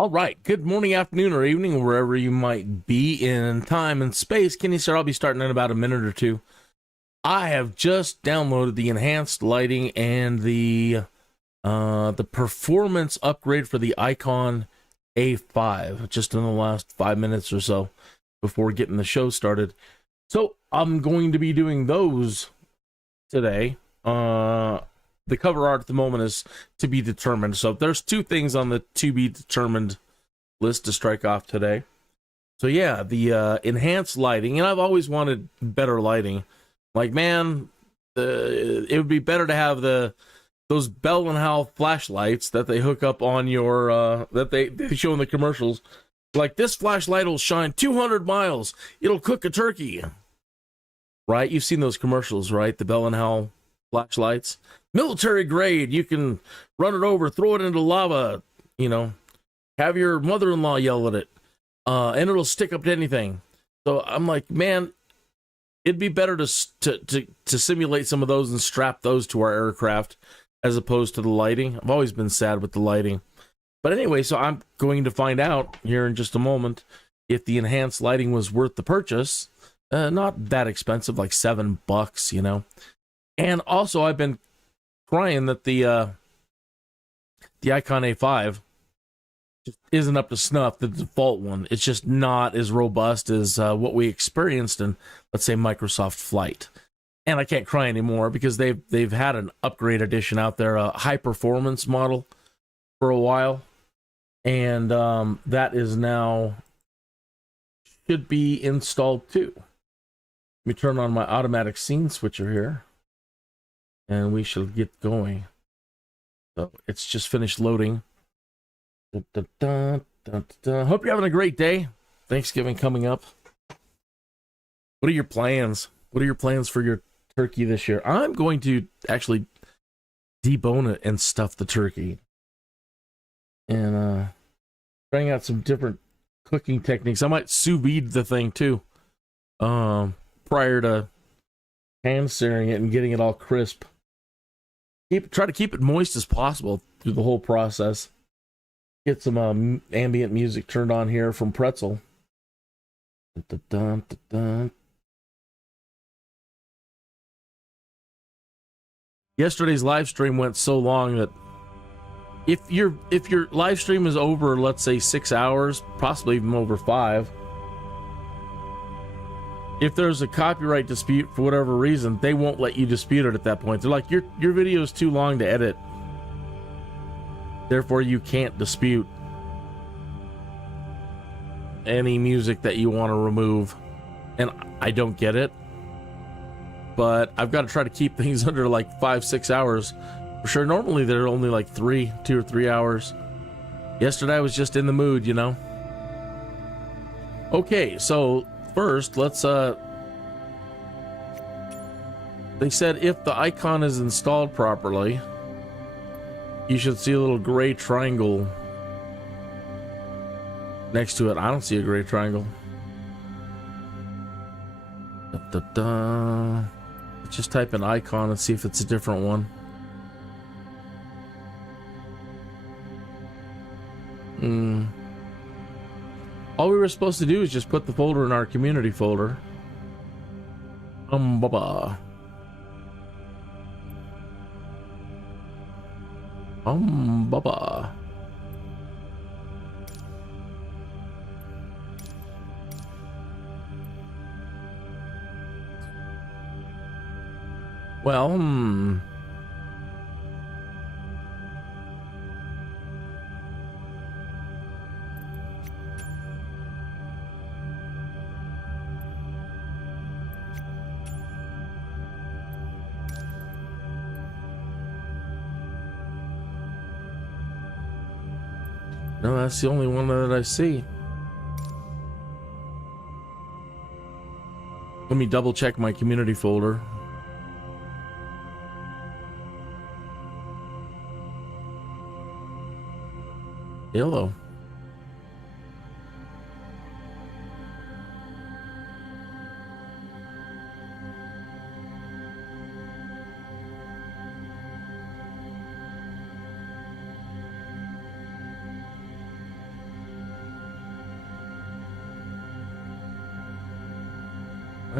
All right. Good morning, afternoon, or evening, wherever you might be in time and space. Kinneas here. I'll be starting in about a minute or two. I have just downloaded the enhanced lighting and the performance upgrade for the Icon A5 just in the last 5 minutes or so before getting the show started. So I'm going to be doing those today. The cover art at the moment is to be determined. So there's two things on the to be determined list to strike off today. So yeah, the enhanced lighting, and I've always wanted better lighting. Like, man, it would be better to have those Bell and Howell flashlights that they hook up on your that they show in the commercials. Like, this flashlight will shine 200 miles. It'll cook a turkey. Right? You've seen those commercials, right? The Bell and Howell flashlights. Military grade. You can run it over, throw it into lava, have your mother-in-law yell at it, and it'll stick up to anything. So I'm like, man, it'd be better to simulate some of those and strap those to our aircraft as opposed to the lighting. I've always been sad with the lighting. But anyway, so I'm going to find out here in just a moment if the enhanced lighting was worth the purchase. Not that expensive, like $7, And also, I've been crying that the Icon A5 just isn't up to snuff, the default one. It's just not as robust as what we experienced in, let's say, Microsoft Flight. And I can't cry anymore because they've had an upgrade edition out there, a high performance model for a while, and that is now should be installed too. Let me turn on my automatic scene switcher here, and we shall get going. So it's just finished loading. Hope you're having a great day. Thanksgiving coming up. What are your plans? What are your plans for your turkey this year? I'm going to actually debone it and stuff the turkey. And trying out some different cooking techniques. I might sous vide the thing too. Prior to hand searing it and getting it all crisp. Try to keep it moist as possible through the whole process. Get some ambient music turned on here from Pretzel. Yesterday's live stream went so long that if your live stream is over, let's say 6 hours, possibly even over 5, if there's a copyright dispute for whatever reason, they won't let you dispute it at that point. They're like, your video is too long to edit. Therefore, you can't dispute any music that you want to remove. And I don't get it. But I've got to try to keep things under like 5-6 hours. For sure, normally they're only like 2 or 3 hours. Yesterday I was just in the mood, Okay, so first, let's they said if the icon is installed properly, you should see a little gray triangle next to it. I don't see a gray triangle. Let's just type in icon and see if it's a different one. All we were supposed to do is just put the folder in our community folder. Baba. Baba. Well, no, that's the only one that I see. Let me double check my community folder. Hello.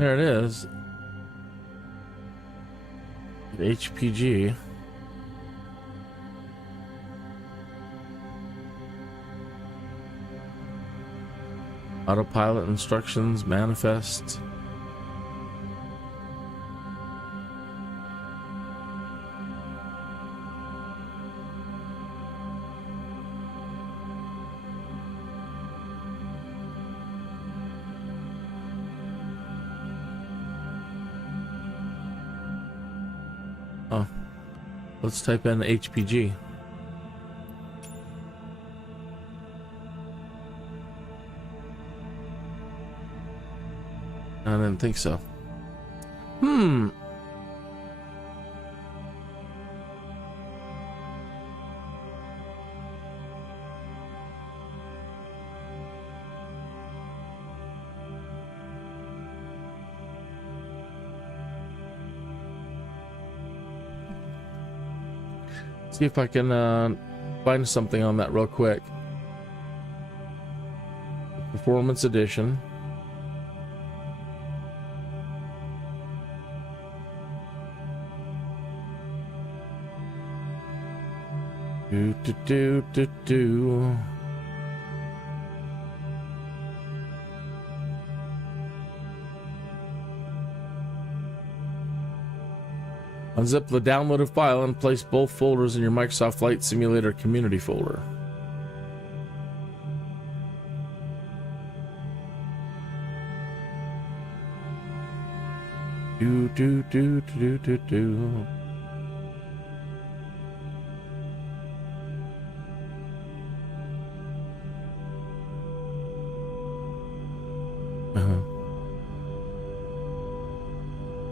There it is. HPG. Autopilot instructions, manifest. Oh, let's type in HPG. I didn't think so. See if I can find something on that real quick. Performance edition. Do. Unzip the downloaded file and place both folders in your Microsoft Flight Simulator community folder. Do.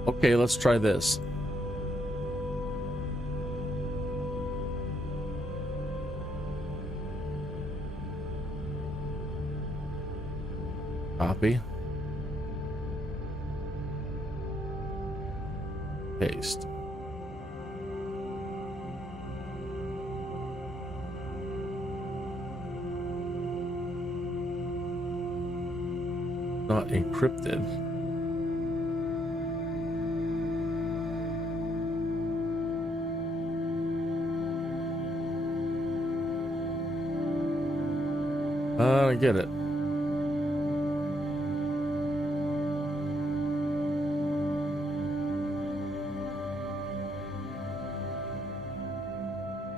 Okay, let's try this. Copy. Paste. Not encrypted. I get it.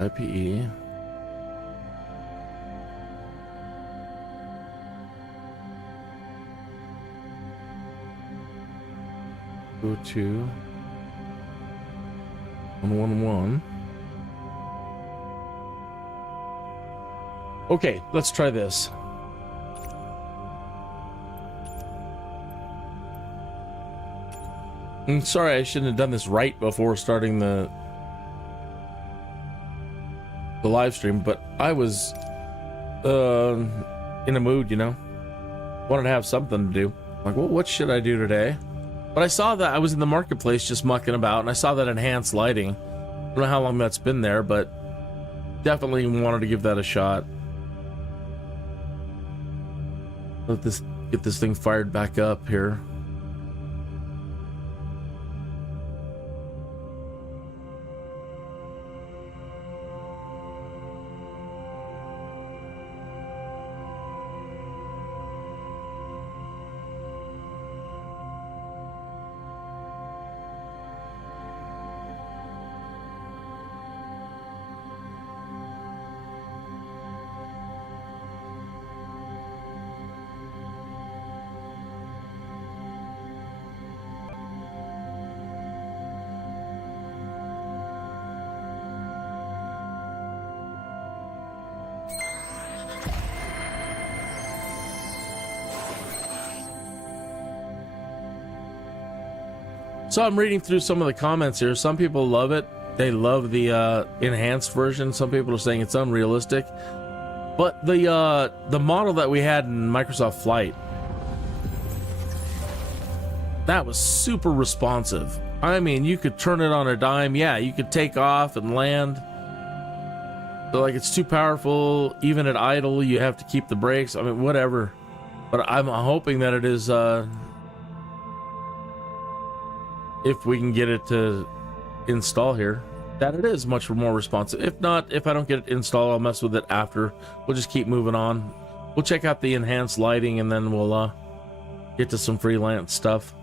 IPE. Go to 111. Okay, let's try this. I'm sorry, I shouldn't have done this right before starting the live stream, but I was in a mood, you know. Wanted to have something to do. Like, well, what should I do today? But I saw that I was in the marketplace just mucking about, and I saw that enhanced lighting. I don't know how long that's been there, but definitely wanted to give that a shot. Get this thing fired back up here. So I'm reading through some of the comments here. Some people love it. They love the enhanced version. Some people are saying it's unrealistic. But the model that we had in Microsoft Flight, that was super responsive. I mean, you could turn it on a dime. Yeah, you could take off and land. So, like, it's too powerful. Even at idle, you have to keep the brakes. I mean, whatever. But I'm hoping that it is if we can get it to install here, that it is much more responsive. If not, if I don't get it installed, I'll mess with it after. We'll just keep moving on. We'll check out the enhanced lighting, and then we'll get to some freelance stuff.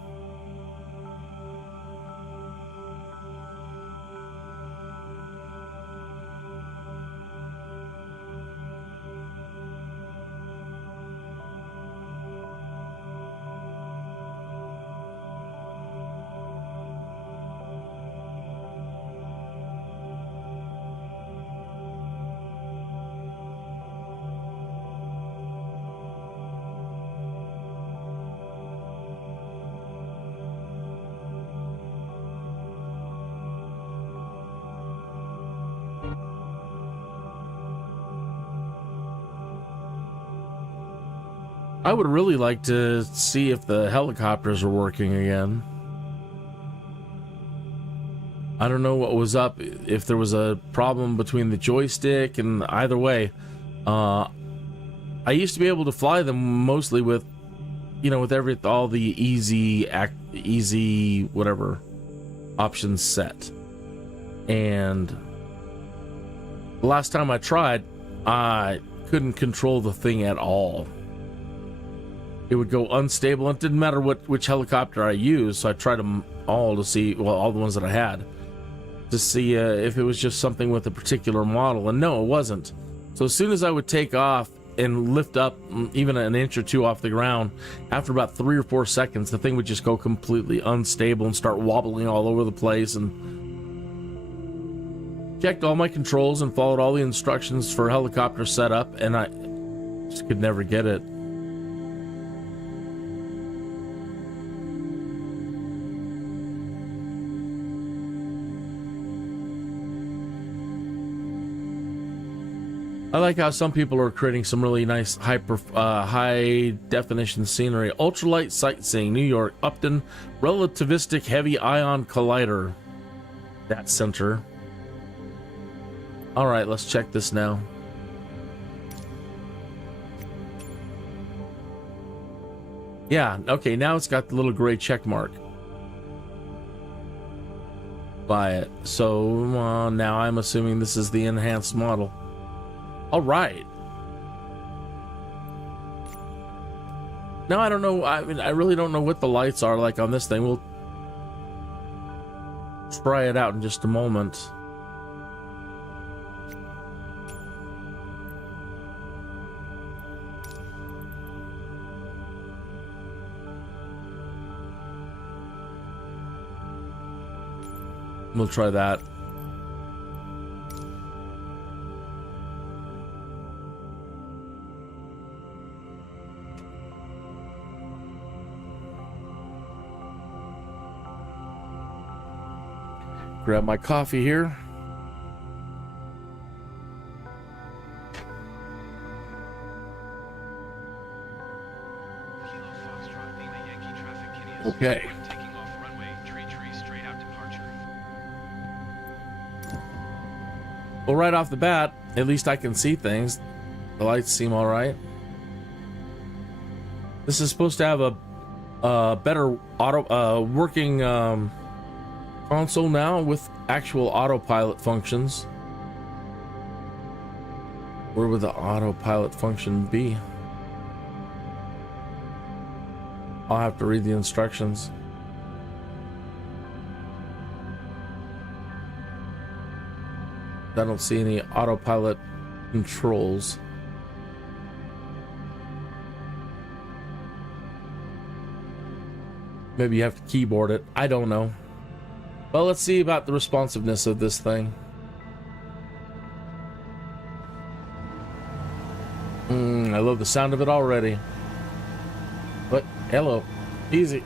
I would really like to see if the helicopters are working again. I don't know what was up, if there was a problem between the joystick, and either way, I used to be able to fly them mostly with, you know, with all the easy whatever options set. And the last time I tried, I couldn't control the thing at all. It would go unstable. It didn't matter which helicopter I used, so I tried them all to see, well, all the ones that I had, to see if it was just something with a particular model, and no, it wasn't. So as soon as I would take off and lift up even an inch or two off the ground, after about 3 or 4 seconds, the thing would just go completely unstable and start wobbling all over the place. And checked all my controls and followed all the instructions for helicopter setup, and I just could never get it. I like how some people are creating some really nice high definition scenery. Ultralight Sightseeing, New York, Upton, relativistic heavy ion collider. That center. All right, let's check this now. Yeah, okay, now it's got the little gray check mark by it. So now I'm assuming this is the enhanced model. All right. Now I don't know. I mean, I really don't know what the lights are like on this thing. We'll try it out in just a moment. We'll try that. Grab my coffee here. Okay. Well, right off the bat, at least I can see things. The lights seem all right. This is supposed to have a better working console now with actual autopilot functions. Where would the autopilot function be? I'll have to read the instructions. I don't see any autopilot controls. Maybe you have to keyboard it. I don't know. Well, let's see about the responsiveness of this thing. I love the sound of it already. But, hello. Easy.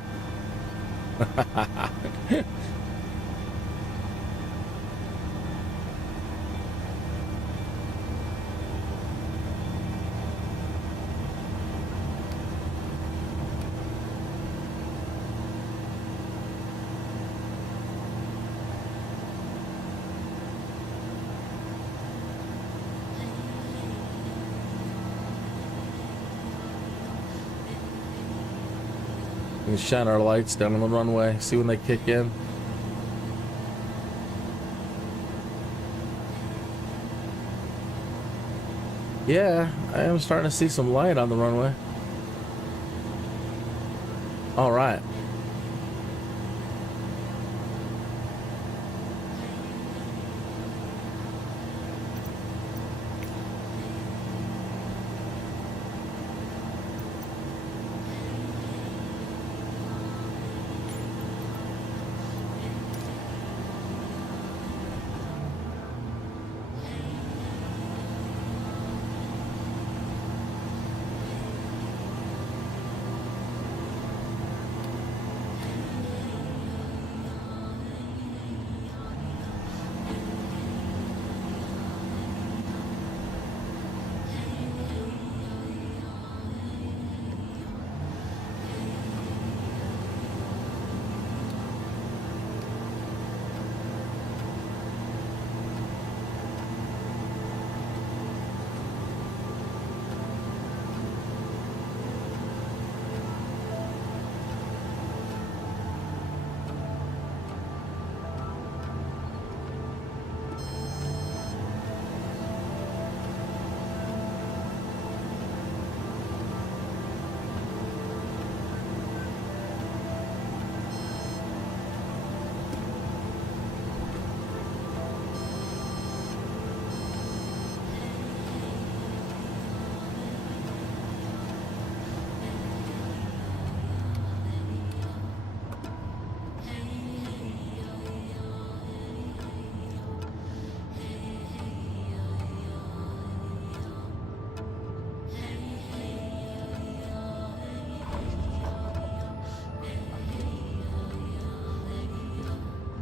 And shine our lights down on the runway, see when they kick in. Yeah, I am starting to see some light on the runway. All right.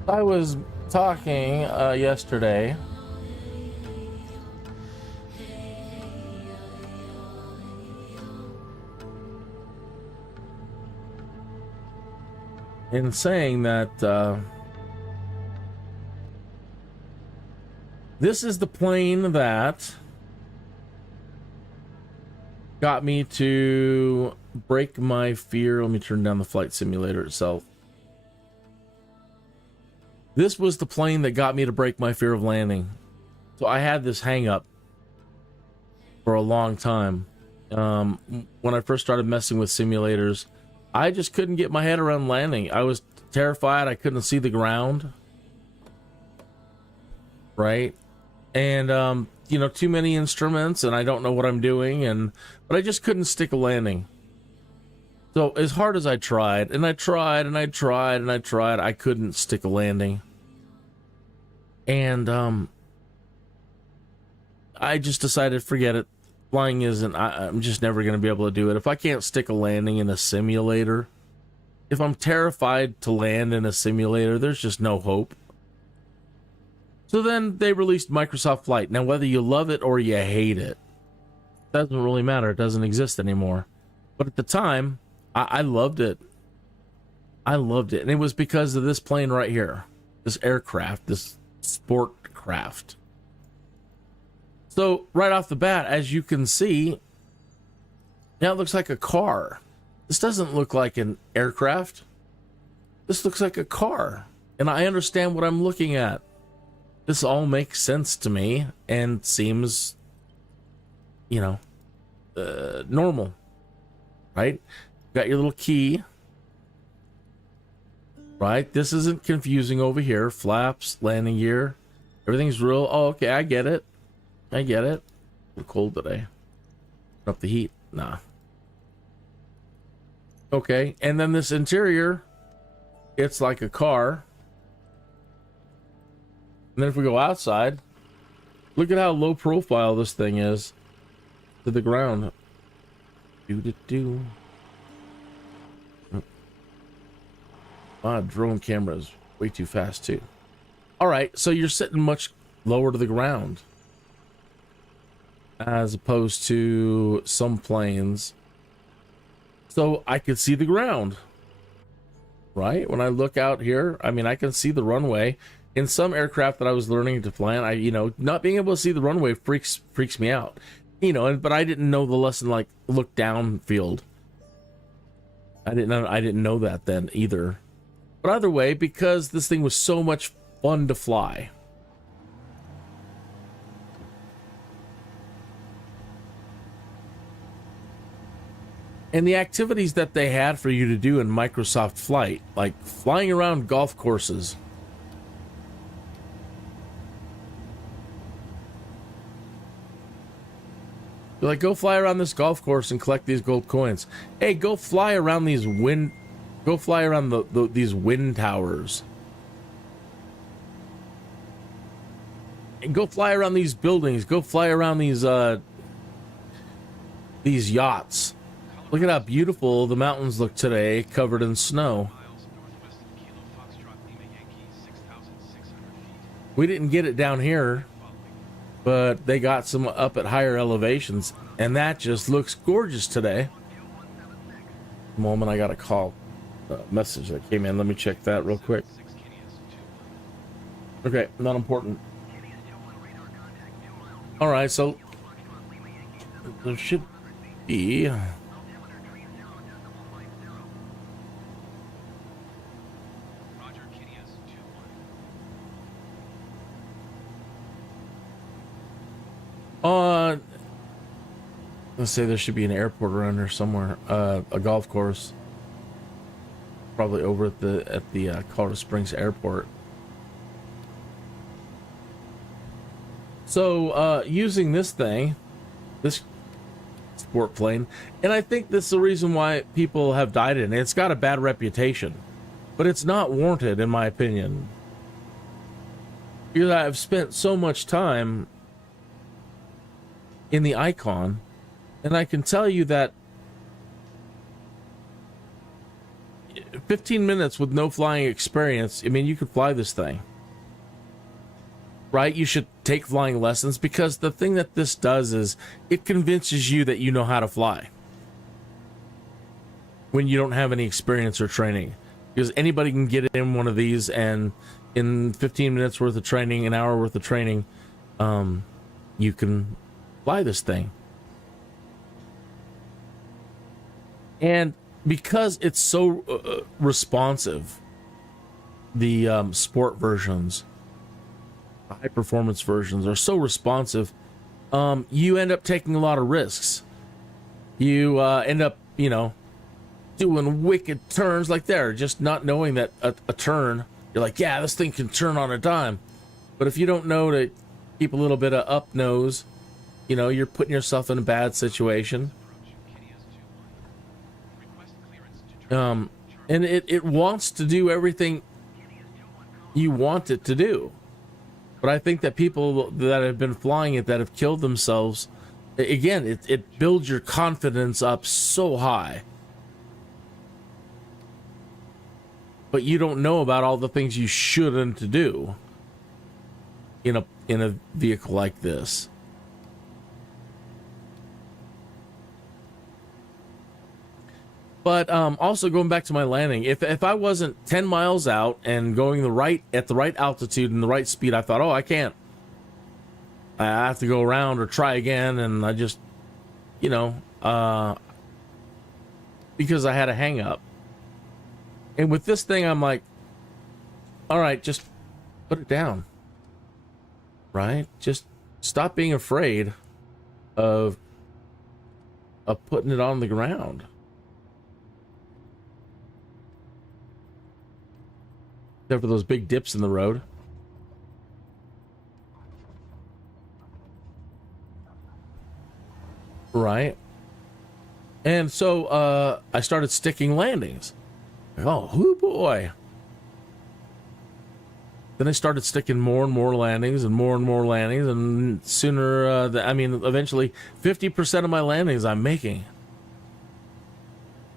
I was talking yesterday in saying that this is the plane that got me to break my fear. Let me turn down the flight simulator itself. This was the plane that got me to break my fear of landing. So I had this hang up for a long time. When I first started messing with simulators, I just couldn't get my head around landing. I was terrified. I couldn't see the ground. Right? And, you know, too many instruments and I don't know what I'm doing. But I just couldn't stick a landing. So as hard as I tried, and I tried, and I tried, and I tried, I couldn't stick a landing. And I just decided, forget it. Flying isn't, I'm just never going to be able to do it. If I can't stick a landing in a simulator, if I'm terrified to land in a simulator, there's just no hope. So then they released Microsoft Flight. Now, whether you love it or you hate it, doesn't really matter. It doesn't exist anymore. But at the time, I loved it. I loved it. And it was because of this plane right here. This aircraft, this sport craft. So right off the bat, as you can see, now it looks like a car. This doesn't look like an aircraft. This looks like a car. And I understand what I'm looking at. This all makes sense to me and seems, you know, normal. Right? Got your little key. Right? This isn't confusing over here. Flaps, landing gear. Everything's real. Oh, okay. I get it. I get it. A little cold today. Turn up the heat. Nah. Okay. And then this interior, it's like a car. And then if we go outside, look at how low profile this thing is to the ground. Do-do-do. Drone camera's way too fast too. All right, so you're sitting much lower to the ground as opposed to some planes. So I could see the ground, right? When I look out here, I mean, I can see the runway. In some aircraft that I was learning to fly, you know, not being able to see the runway freaks me out, you know. But I didn't know the lesson like look down field. I didn't know that then either. But either way, because this thing was so much fun to fly. And the activities that they had for you to do in Microsoft Flight, like flying around golf courses. You're like, go fly around this golf course and collect these gold coins. Hey, go fly around these these wind towers. And go fly around these buildings. Go fly around these yachts. Look at how beautiful the mountains look today, covered in snow. We didn't get it down here, but they got some up at higher elevations, and that just looks gorgeous today. Moment, I got a call, message that came in. Let me check that real quick. Okay, not important. All right, so there should be. Let's say there should be an airport around here somewhere. A golf course, probably over at the Colorado Springs Airport. So using this thing, this sport plane, and I think this is the reason why people have died in it. It's got a bad reputation, but it's not warranted in my opinion, because I've spent so much time in the Icon, and I can tell you that 15 minutes with no flying experience, I mean, you could fly this thing. Right? You should take flying lessons, because the thing that this does is it convinces you that you know how to fly when you don't have any experience or training. Because anybody can get in one of these, and in 15 minutes worth of training, an hour worth of training, you can fly this thing. And because it's so responsive, the sport versions, the high performance versions are so responsive, you end up taking a lot of risks. You end up, doing wicked turns like there, just not knowing that a turn, you're like, yeah, this thing can turn on a dime. But if you don't know to keep a little bit of up nose, you're putting yourself in a bad situation. And it wants to do everything you want it to do. But I think that people that have been flying it that have killed themselves, again, it builds your confidence up so high. But you don't know about all the things you shouldn't do in a vehicle like this. But also going back to my landing, if I wasn't 10 miles out and going at the right altitude and the right speed, I thought, I can't. I have to go around or try again, and I just, because I had a hang up. And with this thing, I'm like, all right, just put it down. Right? Just stop being afraid of putting it on the ground. Except for those big dips in the road. Right. And so I started sticking landings. Oh boy. Then I started sticking more and more landings and more landings, and sooner, eventually 50% of my landings I'm making.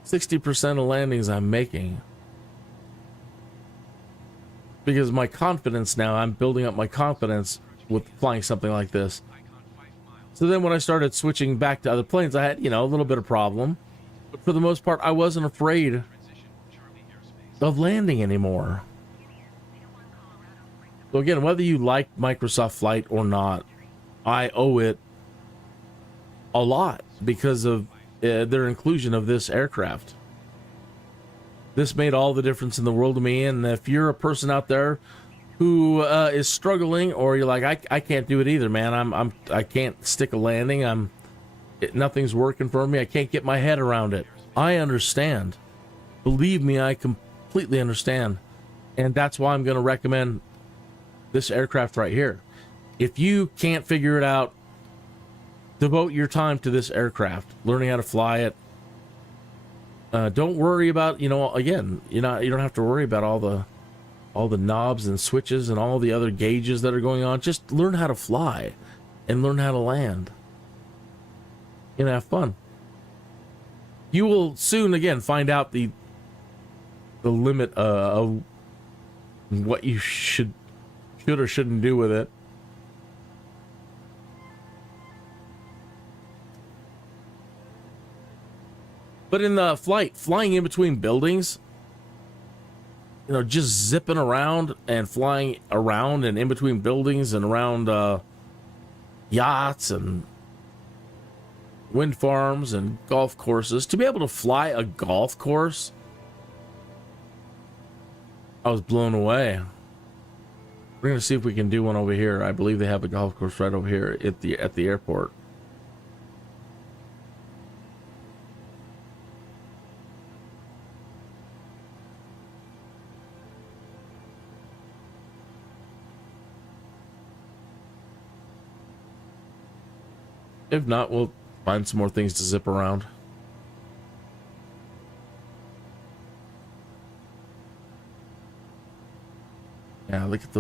60% of landings I'm making. Because my confidence now, I'm building up my confidence with flying something like this. So then when I started switching back to other planes, I had, a little bit of problem. But for the most part, I wasn't afraid of landing anymore. So again, whether you like Microsoft Flight or not, I owe it a lot because of their inclusion of this aircraft. This made all the difference in the world to me. And if you're a person out there who is struggling, or you're like, I can't do it either, man. I can't stick a landing. Nothing's working for me. I can't get my head around it. I understand. Believe me, I completely understand. And that's why I'm going to recommend this aircraft right here. If you can't figure it out, devote your time to this aircraft, learning how to fly it. Don't worry about, again, you don't have to worry about all the knobs and switches and all the other gauges that are going on. Just learn how to fly and learn how to land. Have fun. You will soon again find out the limit of what you should or shouldn't do with it. But in the flying in between buildings, just zipping around and flying around and in between buildings and around yachts and wind farms and golf courses, to be able to fly a golf course, I was blown away. We're going to see if we can do one over here. I believe they have a golf course right over here at the airport. If not, we'll find some more things to zip around. Yeah, look at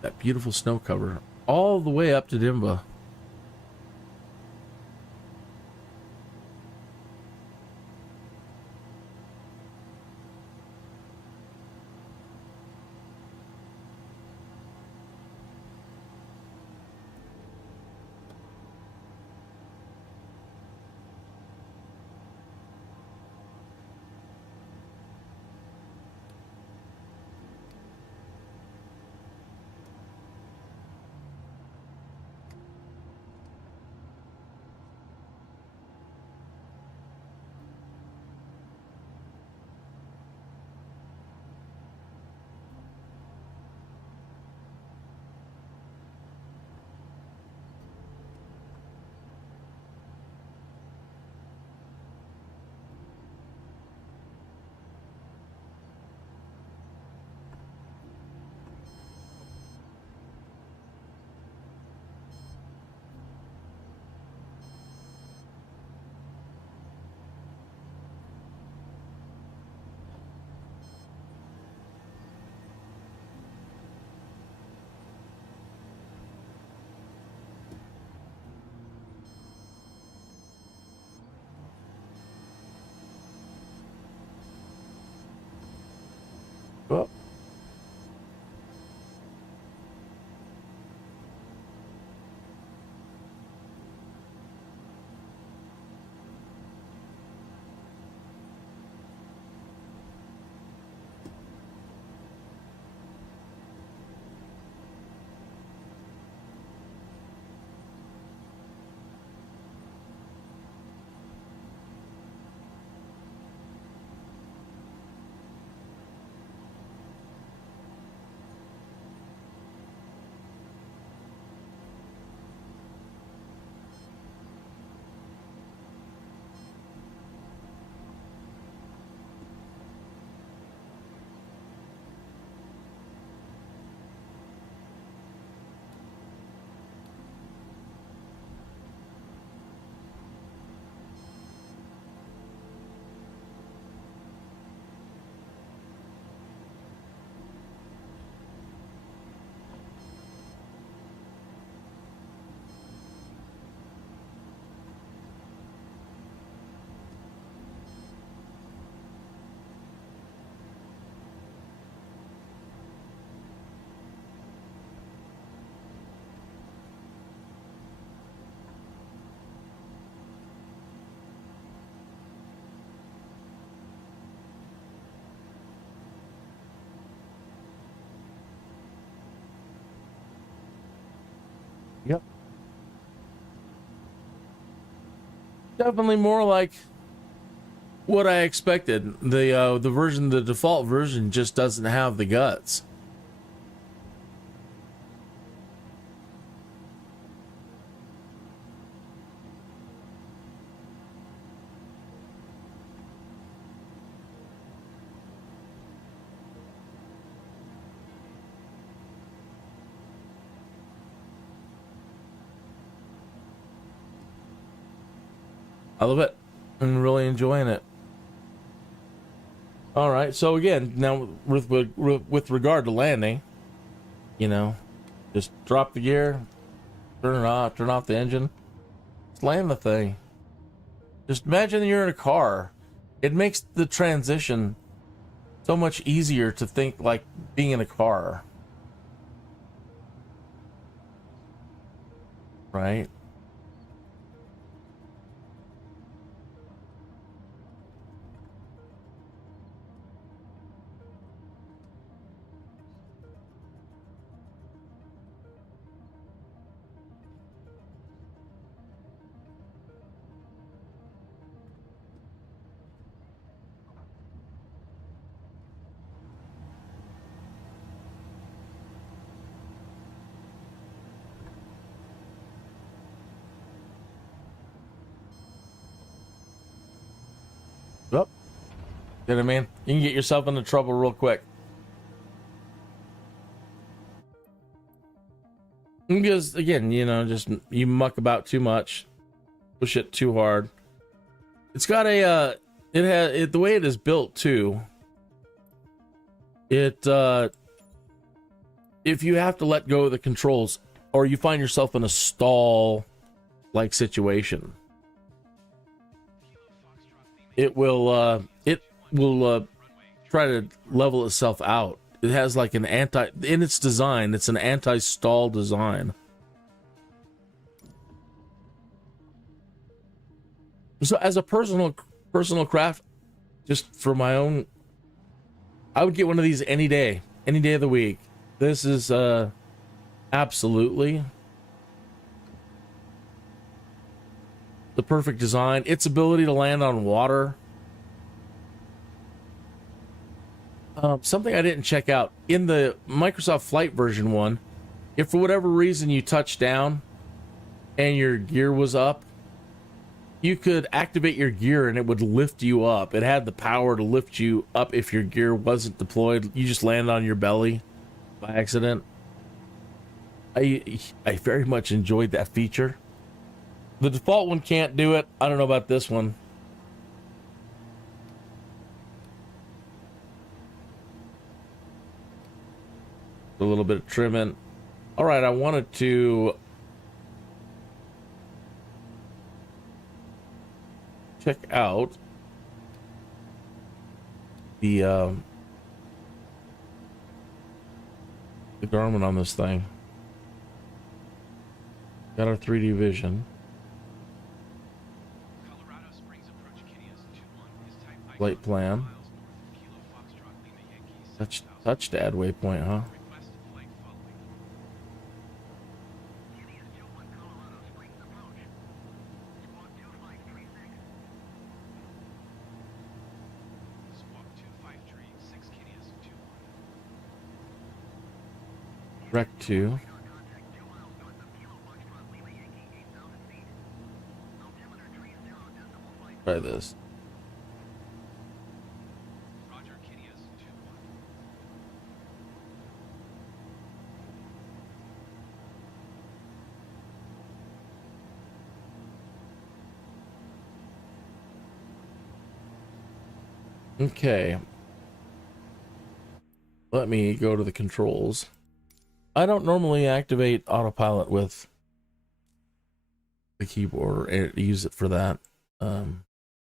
that beautiful snow cover all the way up to Dimba. Well, yep. Definitely more like what I expected. The default version just doesn't have the guts. I love it. I'm really enjoying it. All right, so again, now with regard to landing, you know, just drop the gear, turn off the engine, just land the thing. Just imagine you're in a car. It makes the transition so much easier to think like being in a car, right? Yep. You know what I mean? You can get yourself into trouble real quick. Because again, you know, just you muck about too much, push it too hard. It's got a the way it is built too. It if you have to let go of the controls or you find yourself in a stall like situation, it will try to level itself out. It has like an in its design, it's an anti-stall design. So as a personal craft, just for my own, I would get one of these any day of the week. This is absolutely the perfect design. Its ability to land on water. Something I didn't check out in the Microsoft Flight version 1, if for whatever reason you touched down and your gear was up, you could activate your gear and it would lift you up. It had the power to lift you up if your gear wasn't deployed. You just land on your belly by accident. I very much enjoyed that feature. The default one can't do it. I don't know about this one. A little bit of trimming. All right, I wanted to check out the Garmin on this thing. Got our 3D vision. Flight plan. Touch to add waypoint, huh? Rec 2. Try this. Okay. Let me go to the controls. I don't normally activate autopilot with the keyboard or use it for that.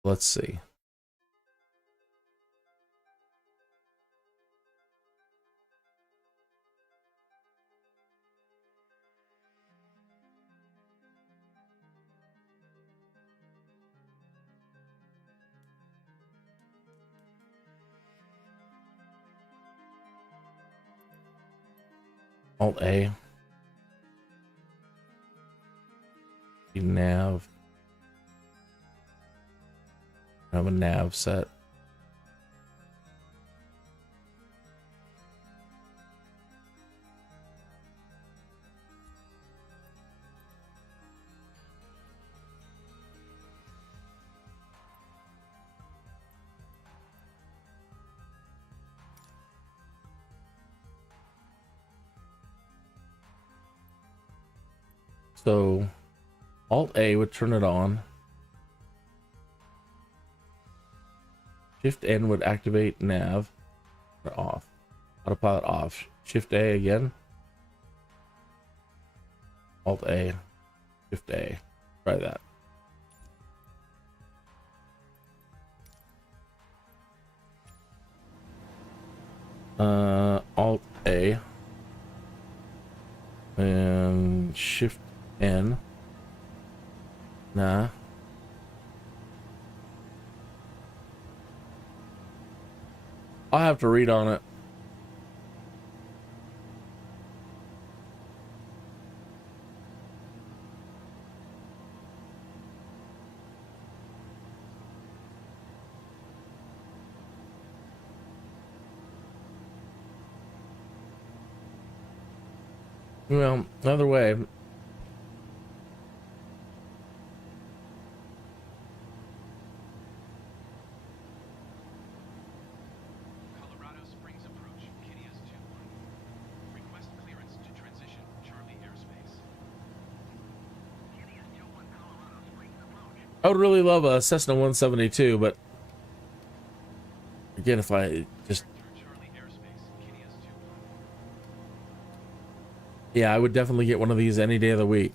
Let's see. Alt A. Nav. I have a nav set. So Alt A would turn it on. Shift N would activate nav. Or off. Autopilot off. Shift A again. Alt A. Shift A. Try that. Alt A. And Shift N. Nah. I'll have to read on it. Well, either way, Colorado Springs approach, Kinneas 2-1. Request clearance to transition Charlie airspace. Kinneas 2-1, Colorado Springs approach. I would really love a Cessna 172, but again, if I just, Charlie airspace, Kinneas 2-1. yeah, I would definitely get one of these any day of the week.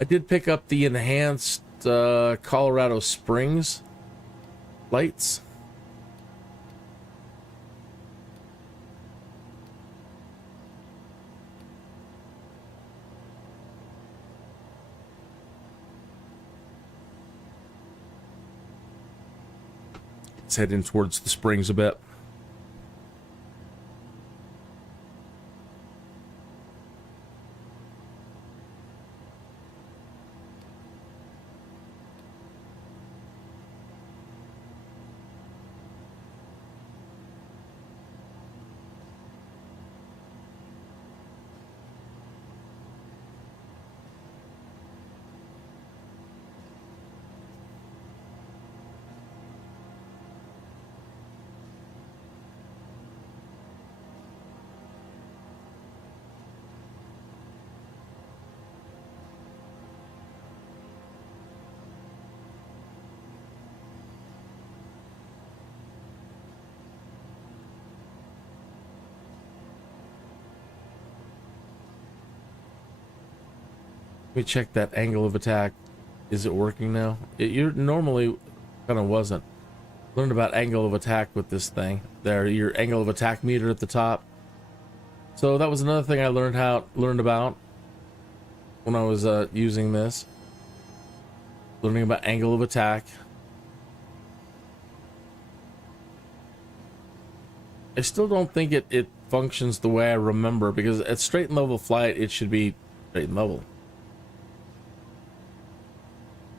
I did pick up the enhanced Colorado Springs lights. It's heading towards the springs a bit. Let me check that angle of attack. Is it working now? It normally kind of wasn't. Learned about angle of attack with this thing. There, your angle of attack meter at the top. So that was another thing I learned about when I was using this. Learning about angle of attack. I still don't think it functions the way I remember, because at straight and level flight it should be straight and level.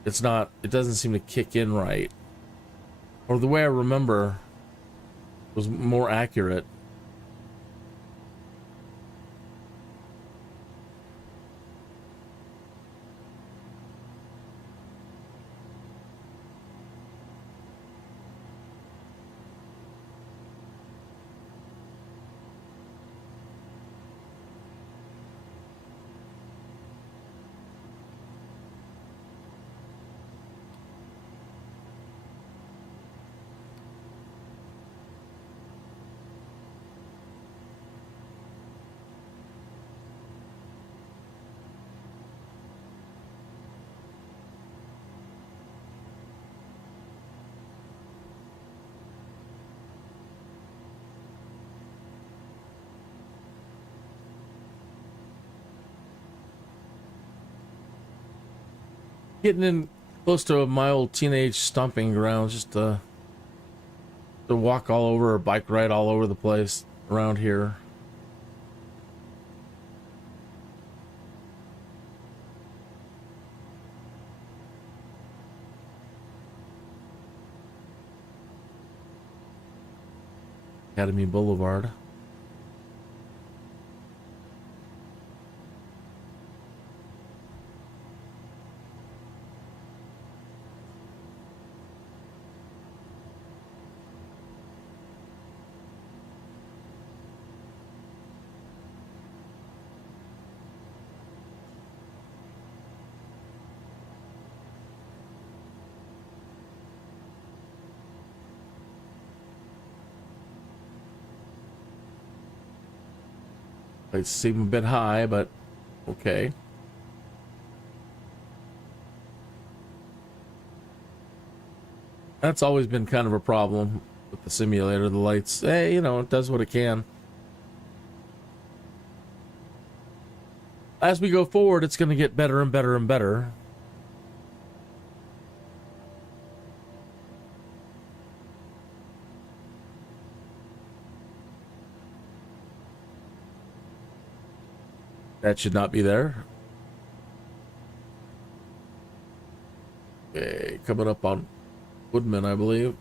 It's not, it doesn't seem to kick in right. Or the way I remember was more accurate. Getting in close to my old teenage stomping grounds, just to walk all over or bike ride all over the place around here. Academy Boulevard. It seemed a bit high, but okay. That's always been kind of a problem with the simulator. The lights, hey, you know, it does what it can. As we go forward, it's going to get better and better and better. That should not be there. Okay, coming up on Woodman, I believe.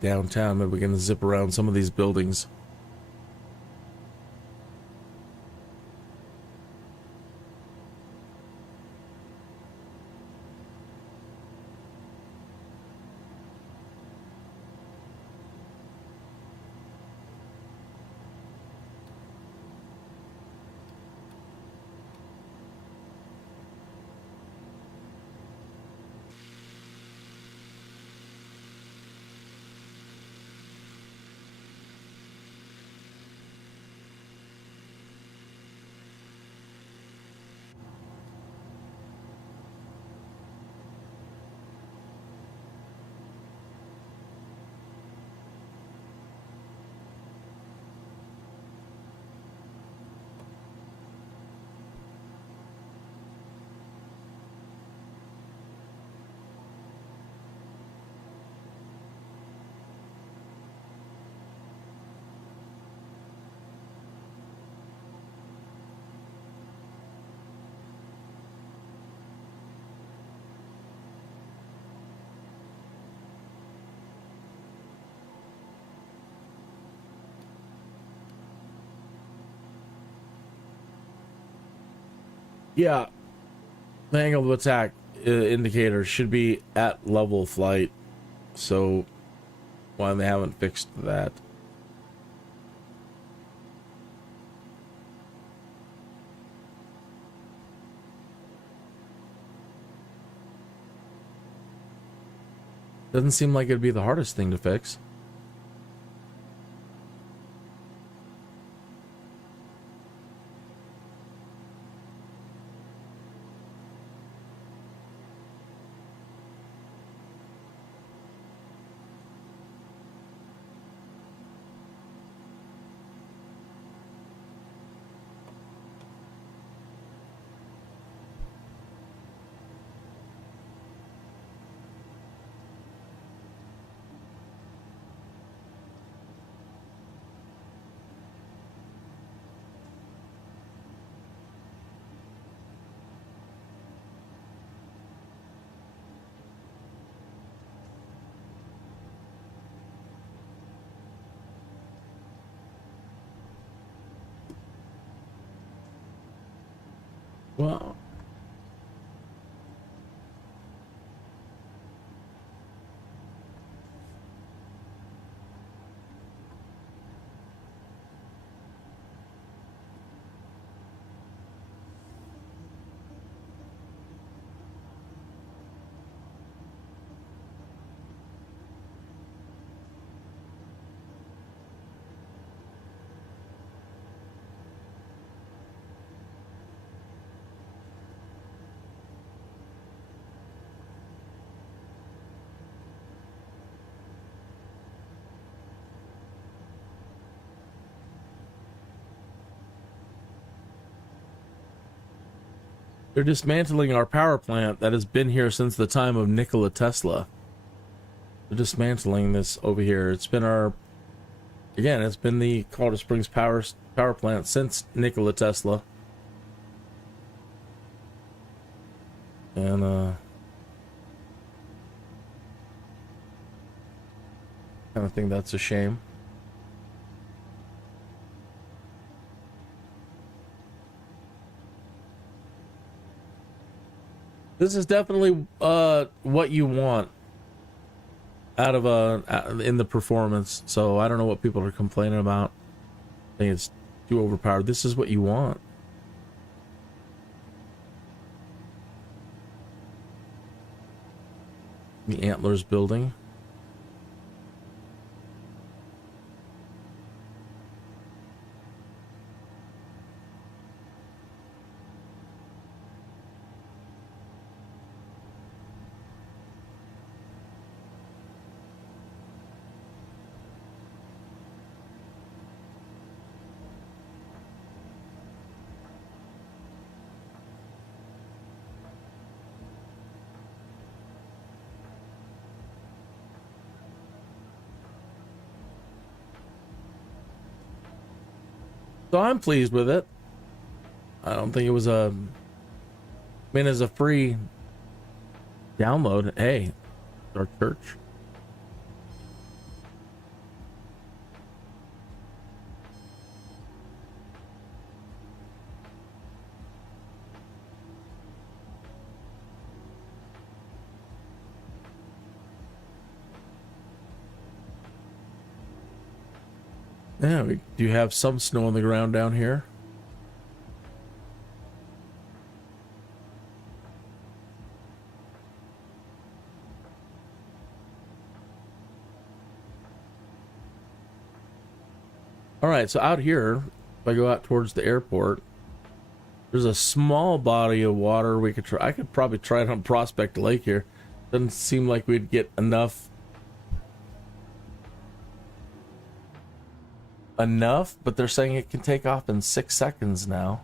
Downtown, maybe we're going to zip around some of these buildings. Yeah, the angle of attack indicator should be at level flight, so why they haven't fixed that. Doesn't seem like it'd be the hardest thing to fix. Well, they're dismantling our power plant that has been here since the time of Nikola Tesla. They're dismantling this over here. It's been our, again, it's been the Colorado Springs power plant since Nikola Tesla. And kind of think that's a shame. This is definitely what you want out of in the performance. So I don't know what people are complaining about. I think it's too overpowered. This is what you want. The antlers building. So I'm pleased with it. I don't think it was I mean, as a free download, hey, it's our church. Yeah, we do have some snow on the ground down here. All right, so out here, if I go out towards the airport, there's a small body of water we could try. I could probably try it on Prospect Lake here. Doesn't seem like we'd get enough, but they're saying it can take off in 6 seconds now.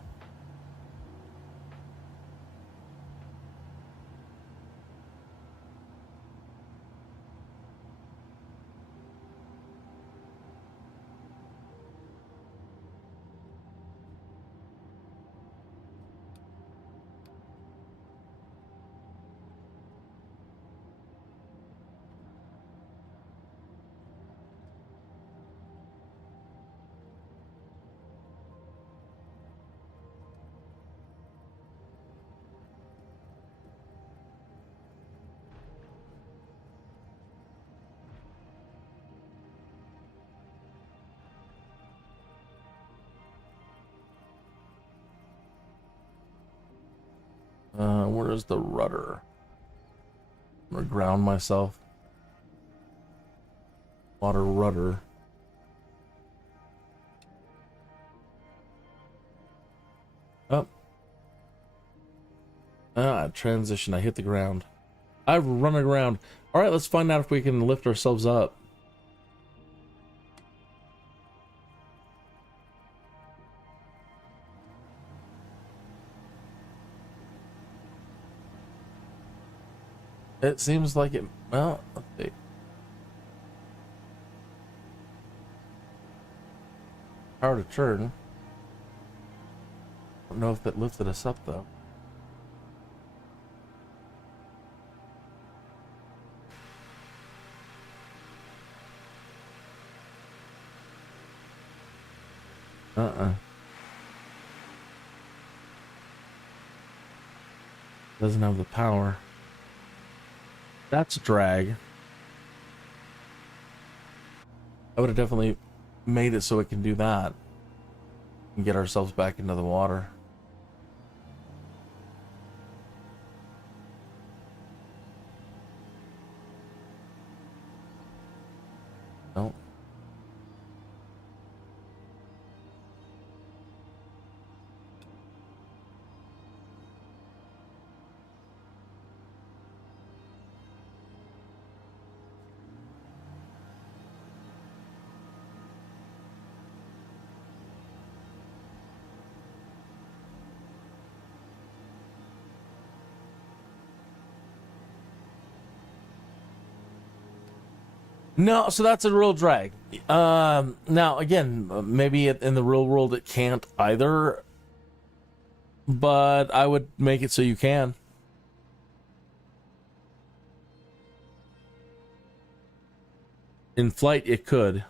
Where's the rudder? I'm gonna ground myself. Water rudder. Up. Transition. I hit the ground. I've run aground. All right, let's find out if we can lift ourselves up. It seems like it. Well, let's see. Power to turn. Don't know if that lifted us up though. Doesn't have the power. That's drag. I would have definitely made it so it can do that and get ourselves back into the water. Nope. No, so that's a real drag. Now, again, maybe in the real world it can't either, but I would make it so you can. In flight, it could.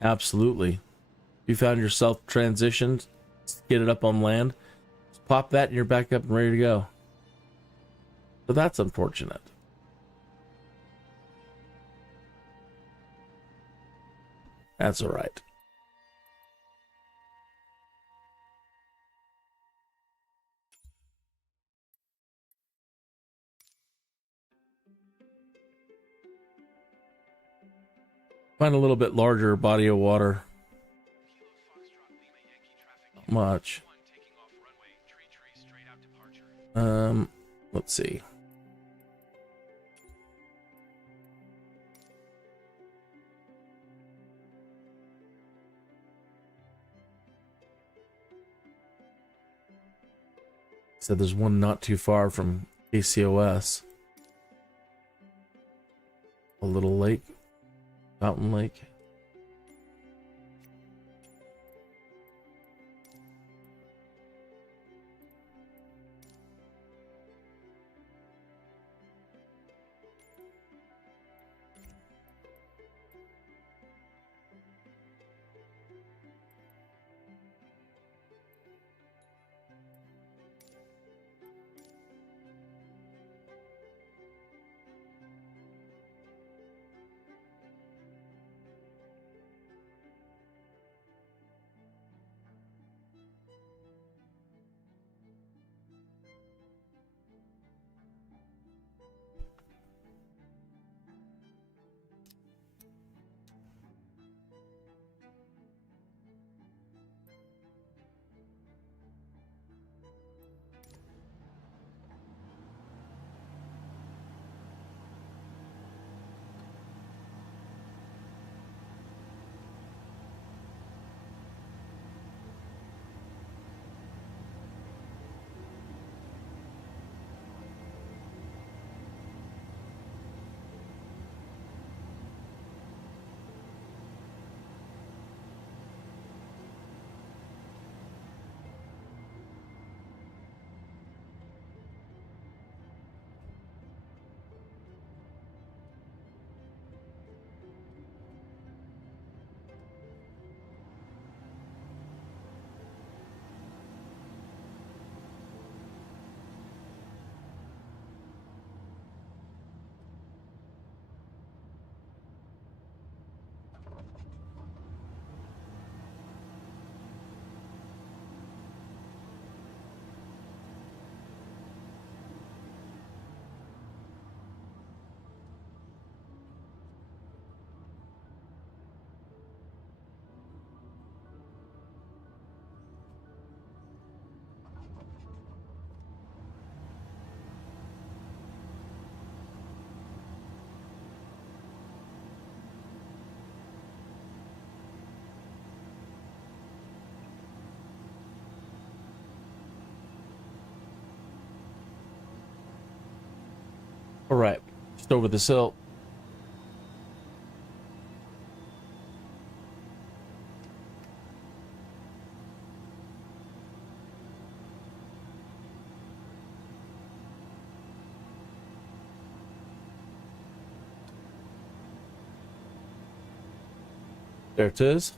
Absolutely. If you found yourself transitioned, get it up on land, just pop that and you're back up and ready to go. So that's unfortunate. That's all right. Find a little bit larger body of water. Not much. Let's see. So there's one not too far from KCOS. A little lake. Mountain lake. All right, just over the sill. There it is.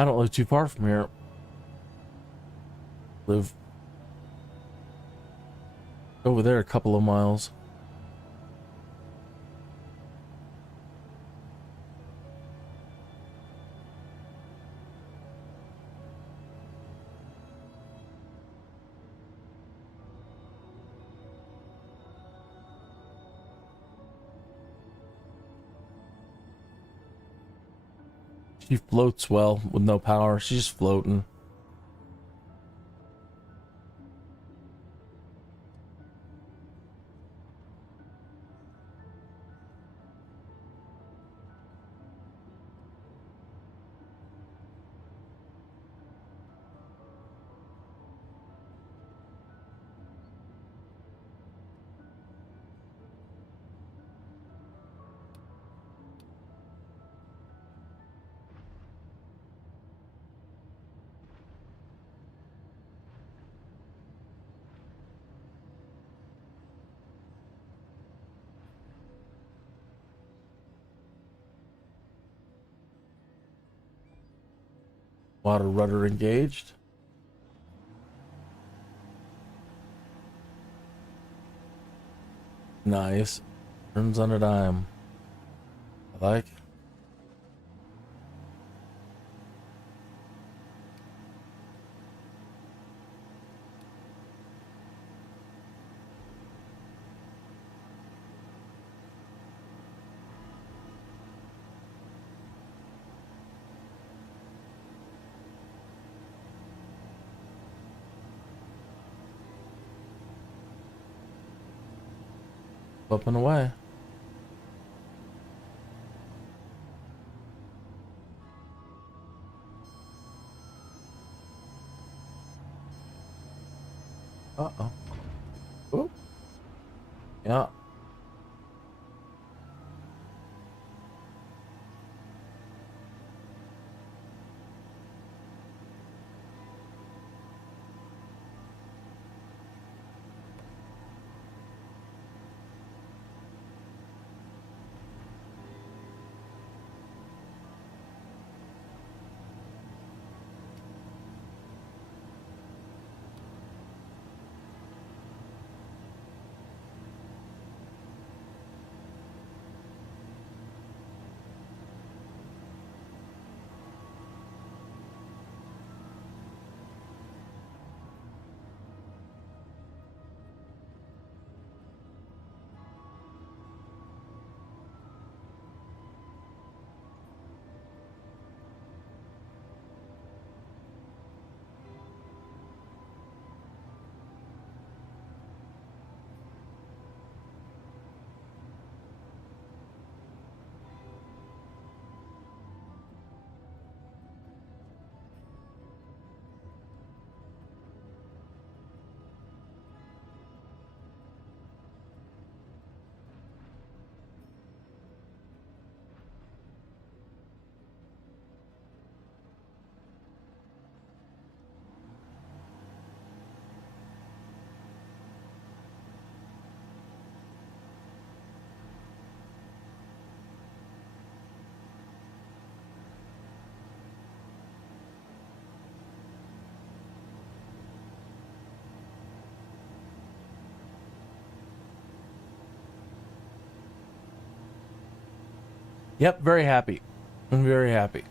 I don't live too far from here. Live over there a couple of miles. She floats well with no power. She's just floating. Water rudder engaged. Nice. Turns on a dime. I like. Up and away. Uh-oh. Oh. Yeah. Yep, very happy. I'm very happy.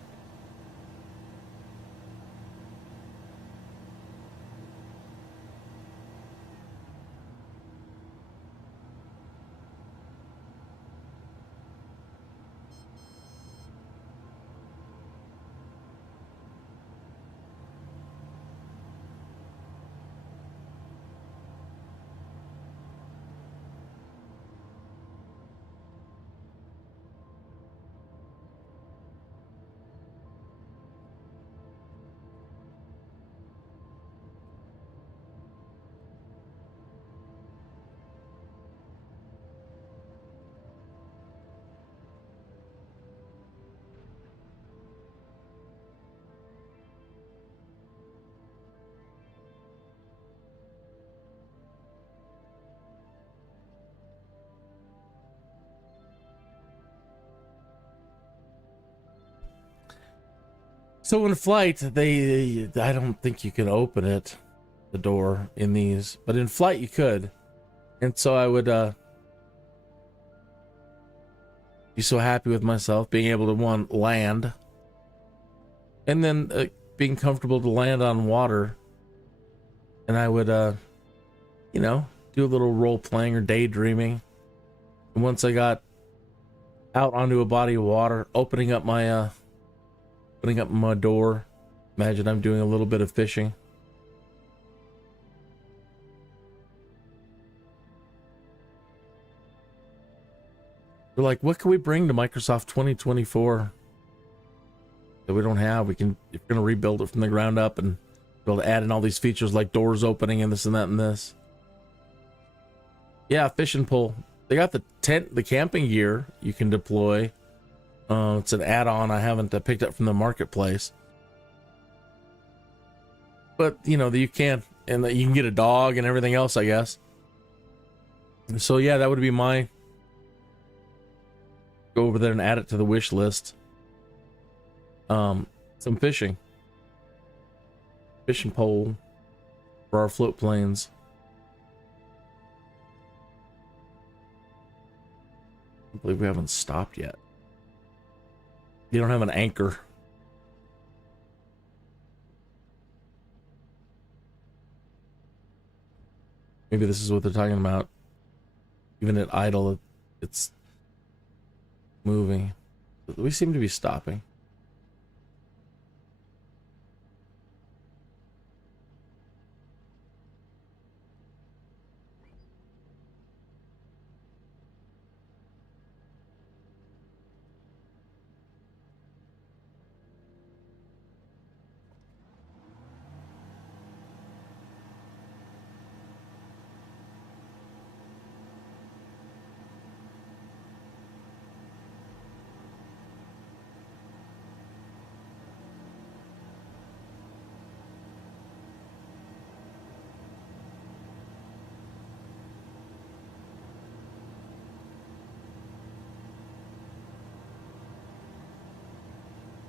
So in flight, I don't think you can open it, the door in these, but in flight you could. And so I would be so happy with myself being able to land, and then being comfortable to land on water. And I would, you know, do a little role playing or daydreaming. And once I got out onto a body of water, opening up my door, imagine I'm doing a little bit of fishing. We're like, what can we bring to Microsoft 2024 that we don't have? If you're going to rebuild it from the ground up and be able to add in all these features like doors opening and this and that and this. Yeah, fishing pole. They got the tent, the camping gear you can deploy. It's an add-on I haven't picked up from the marketplace. But, you know, you can. And you can get a dog and everything else, I guess. So, yeah, that would be my... Go over there and add it to the wish list. Some fishing. Fishing pole for our float planes. I believe we haven't stopped yet. You don't have an anchor. Maybe this is what they're talking about. Even at idle, it's moving. We seem to be stopping.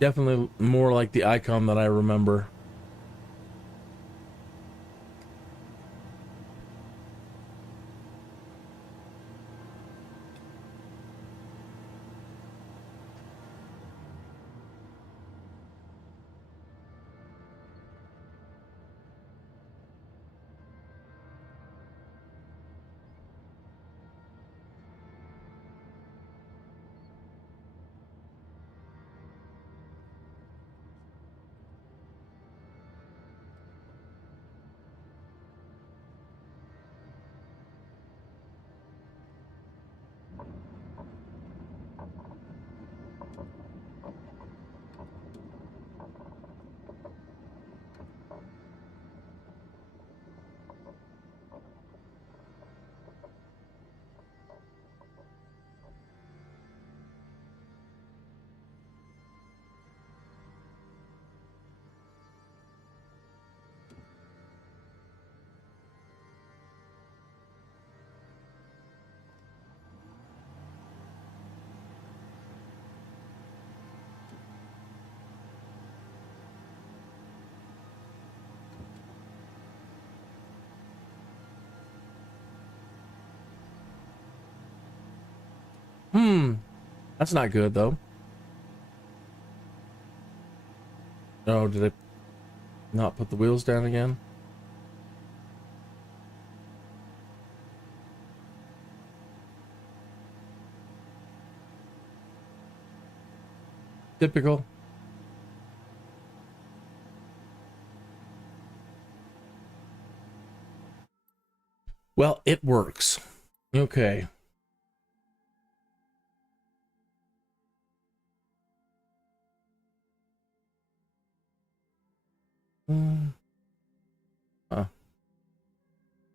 Definitely more like the icon that I remember. That's not good, though. Oh, did I not put the wheels down again? Typical. Well, it works. Okay.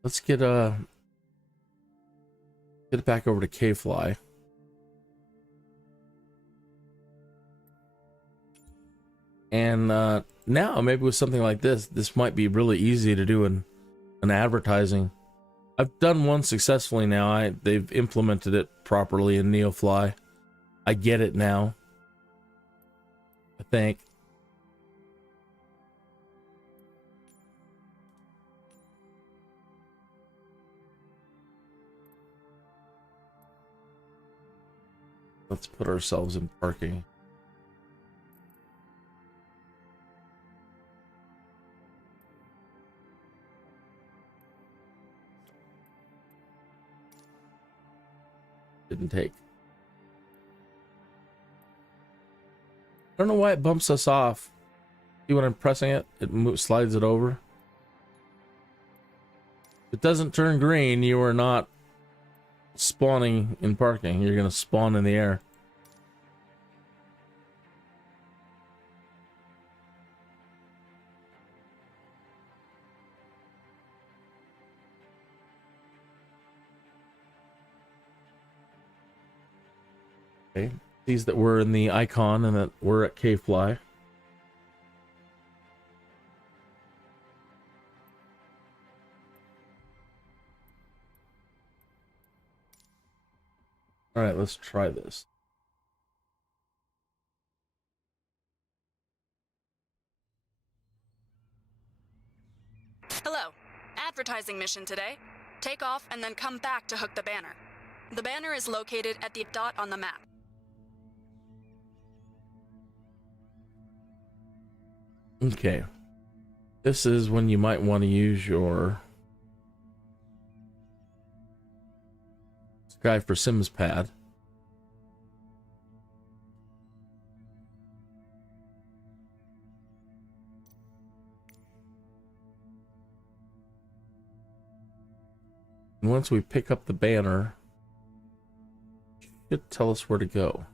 Let's get it back over to K-Fly. And now maybe with something like this might be really easy to do an advertising. I've done one successfully now. They've implemented it properly in NEOFLY. I get it now, I think. Let's put ourselves in parking. Didn't take. I don't know why it bumps us off. See when I'm pressing it, it slides it over. If it doesn't turn green, you are not spawning in parking. You're going to spawn in the air. Okay. These that were in the icon and that were at K-Fly. All right, let's try this. Hello. Advertising mission today. Take off and then come back to hook the banner. The banner is located at the dot on the map. Okay. This is when you might want to use your Sky for Sims pad. And once we pick up the banner, it should tell us where to go.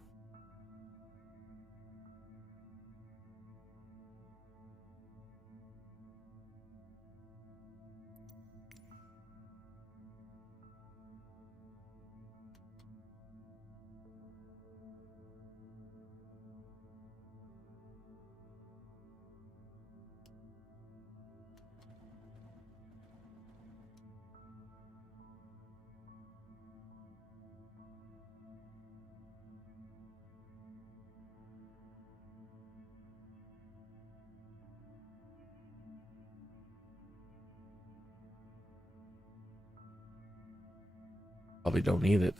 Probably don't need it.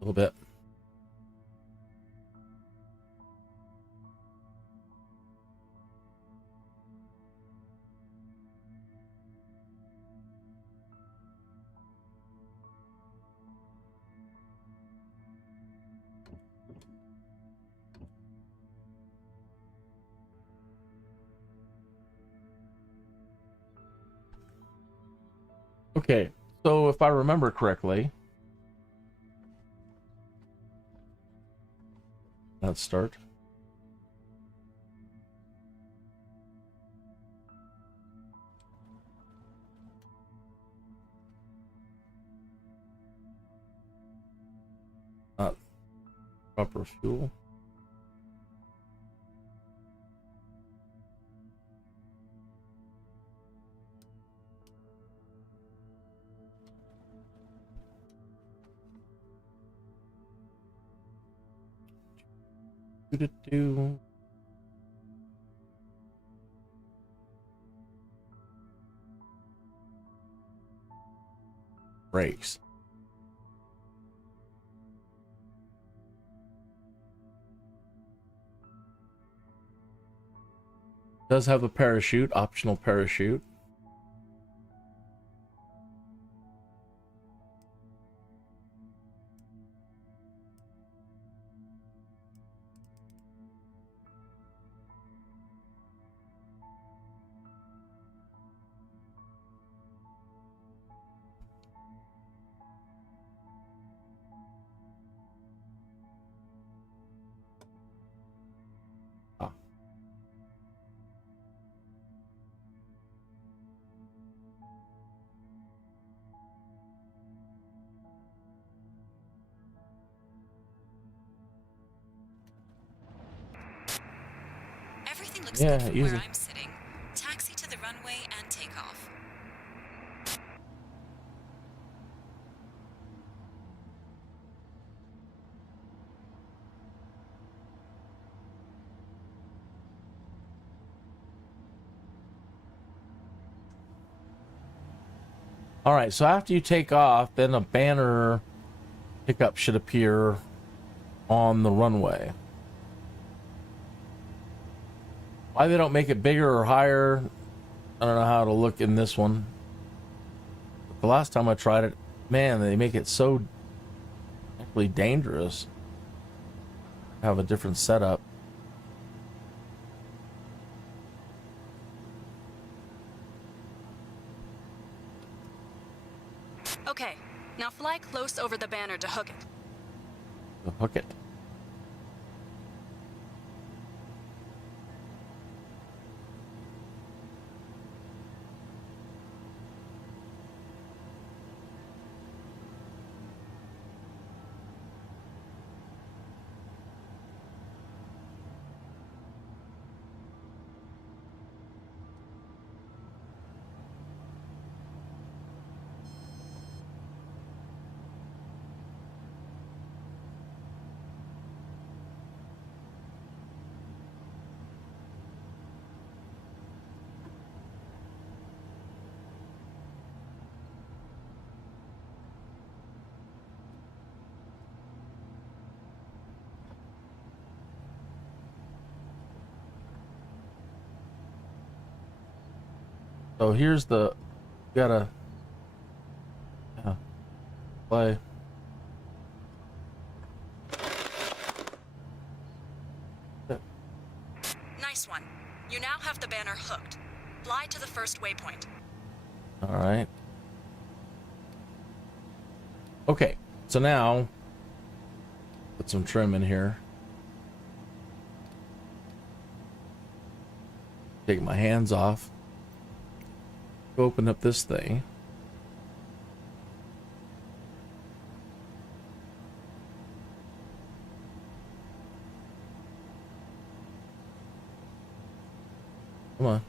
A little bit. Okay, so if I remember correctly, let's start. Not proper fuel. Do brakes. Does have a parachute, optional parachute. Ah. Everything looks Yeah, good from easy. where I'm sitting. Taxi to the runway and take off. All right, so after you take off, then a banner pickup should appear on the runway. Why they don't make it bigger or higher, I don't know how to look in this one. But the last time I tried it, man, they make it so actually dangerous. Have a different setup. Okay, now fly close over the banner to hook it. To hook it. So here's the, gotta play. Nice one. You now have the banner hooked. Fly to the first waypoint. All right. Okay, so now put some trim in here. Take my hands off. Open up this thing. Come on.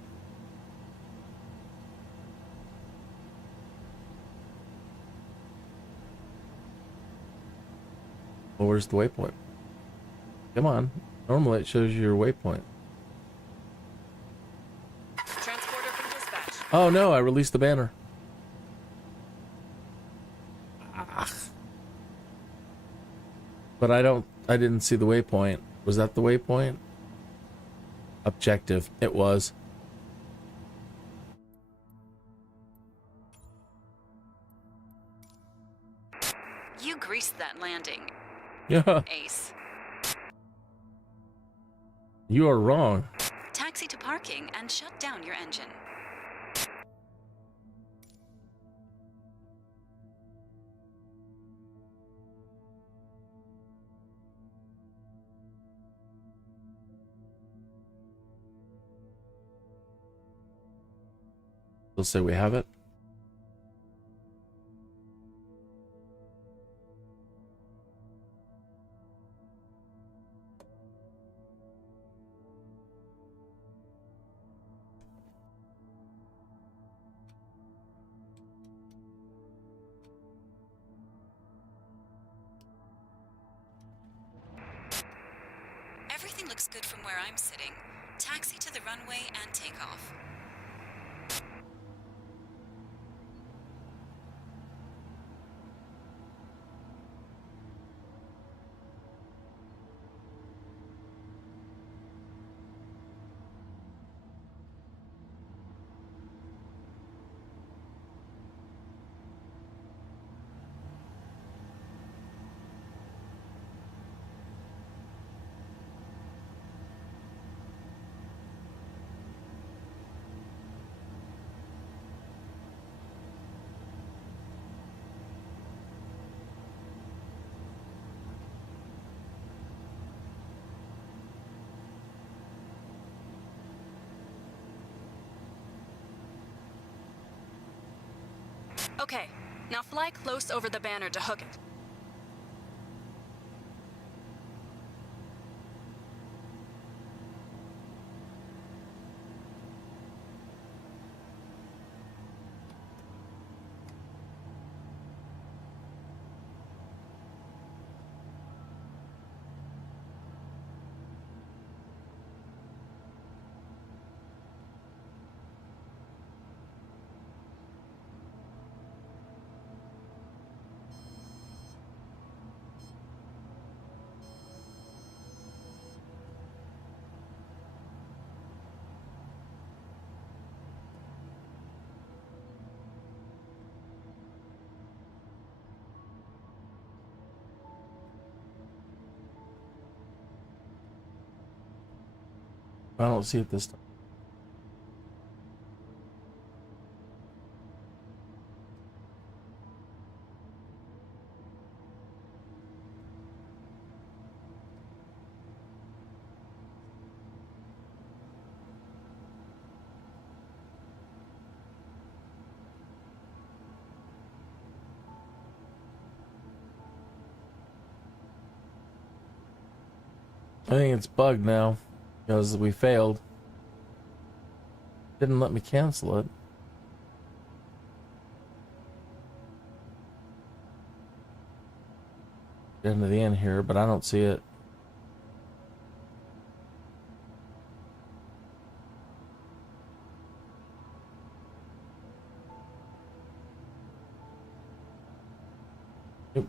Well, where's the waypoint? Come on. Normally it shows you your waypoint. Transporter from dispatch. Oh no, I released the banner. Ah. But I didn't see the waypoint. Was that the waypoint? Objective. It was. You greased that landing, Yeah. Ace. You are wrong. Taxi to parking and shut down your engine. They'll say we have it. Everything looks good from where I'm sitting. Taxi to the runway and take off. Okay, now fly close over the banner to hook it. I don't see it this time. I think it's bugged now because we failed. Didn't let me cancel it. Get into the end here, but I don't see it. Nope.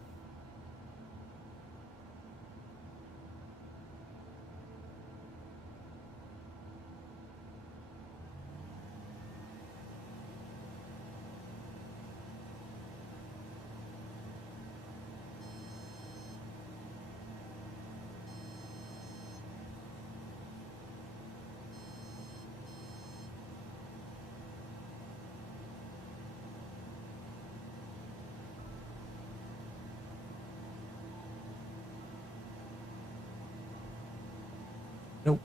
Nope.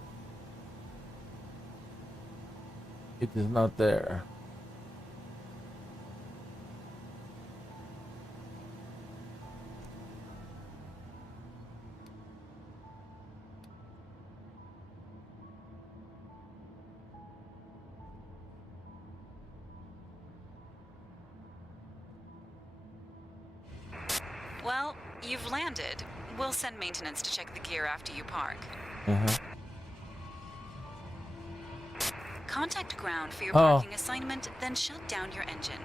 It is not there. Well, you've landed. We'll send maintenance to check the gear after you park. Contact ground for your parking assignment, then shut down your engine.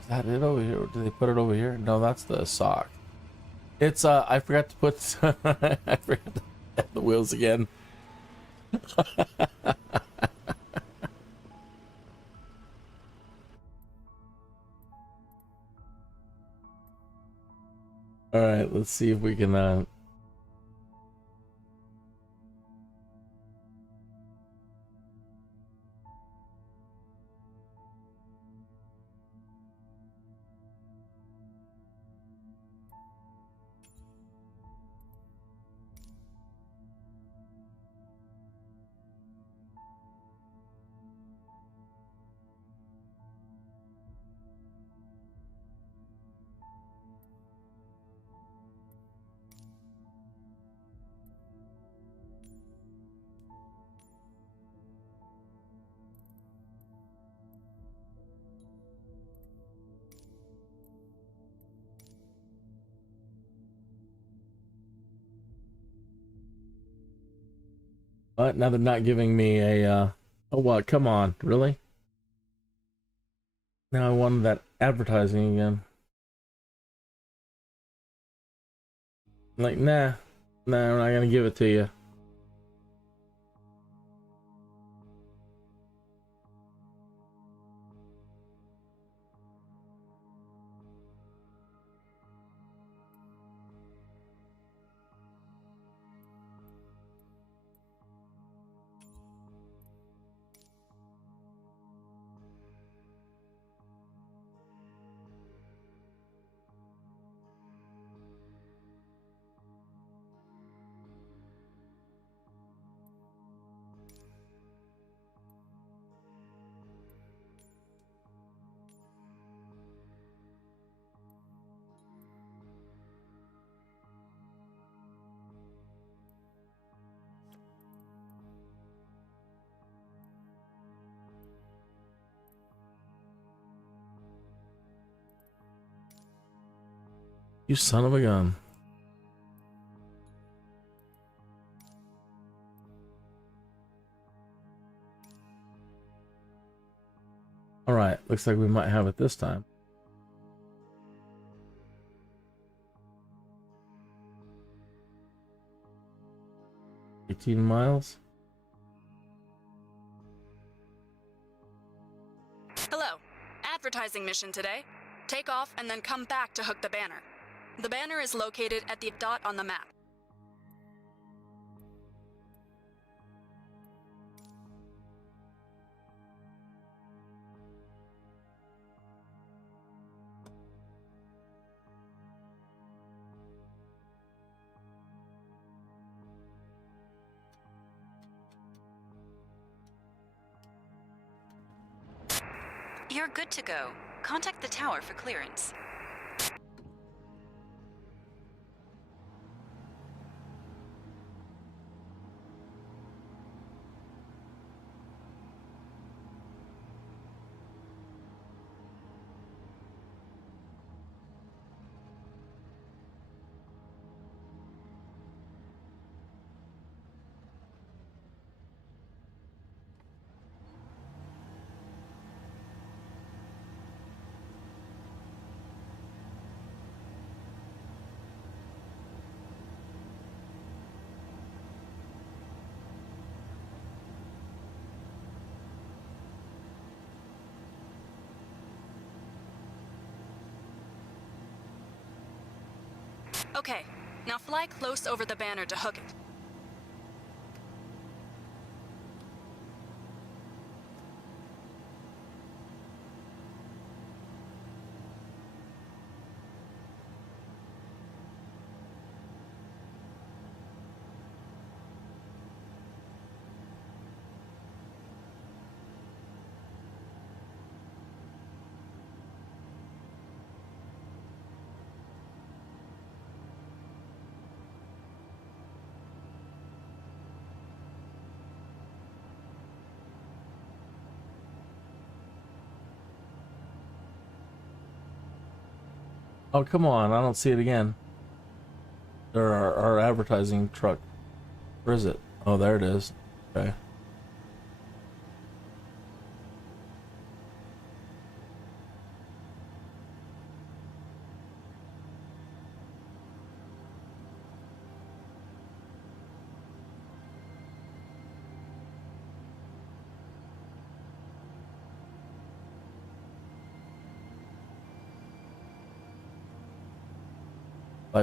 Is that it over here? Or did they put it over here? No, that's the sock. It's I forgot to put I forgot to add the wheels again. All right, let's see if we can now they're not giving me a oh what, come on, really? Now I wanted that advertising again. Like, nah, we're not gonna give it to you. You son of a gun. Alright, looks like we might have it this time. $18 miles. Hello. Advertising mission today. Take off and then come back to hook the banner. The banner is located at the dot on the map. You're good to go. Contact the tower for clearance. Okay, now fly close over the banner to hook it. Oh, come on. I don't see it again. There our advertising truck. Where is it? Oh, there it is. Okay.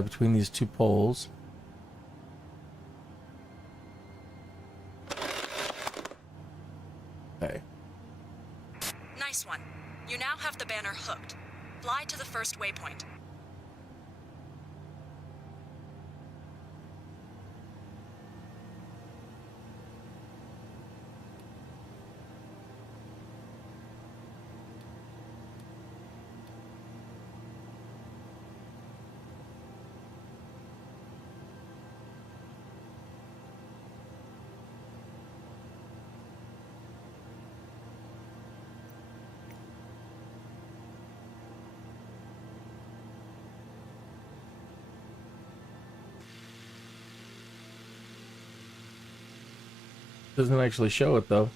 Between these two poles. Okay. Nice one. You now have the banner hooked. Fly to the first waypoint. Doesn't actually show it though.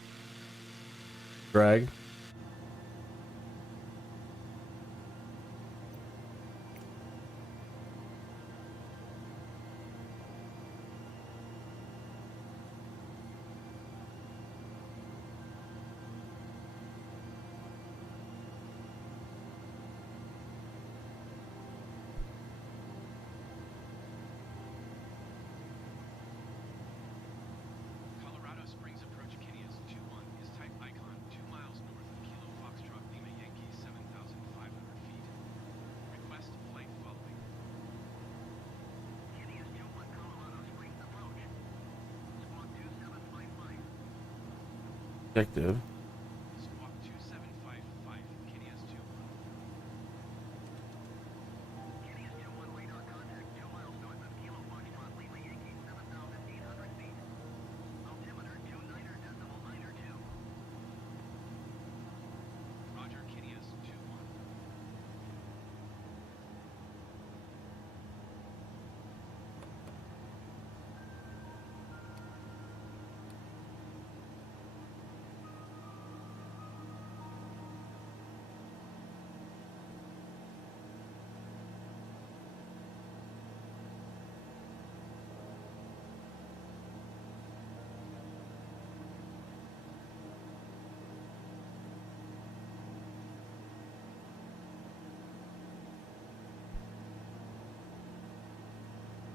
Drag. Colorado Springs approach Kinneas 2-1 is type icon 2 miles north of Kilo Foxtrot Lima Yankee 7,500 feet. Request flight following. Kinneas 2-1 Colorado Springs approach. Squawk 2755. Objective. Squawk 2755, Kinneas 2-1. Kinneas 2-1 radar contact 2 miles north of Kilo Foxtrot Lima Yankee 7,800 feet. Altimeter 29.92. Roger, Kinneas 2-1.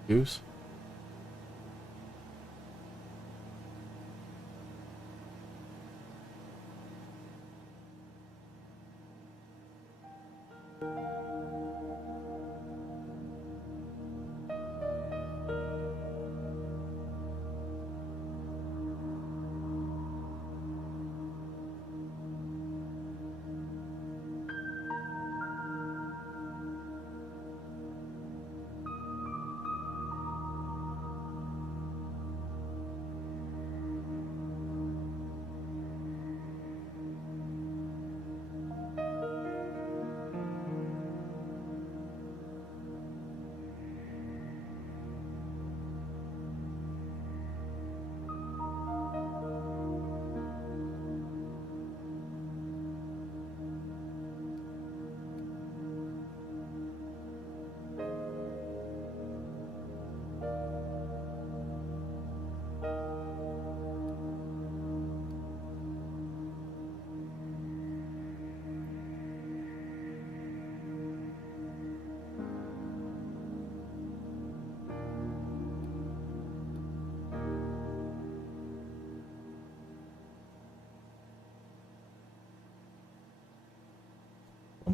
Goose.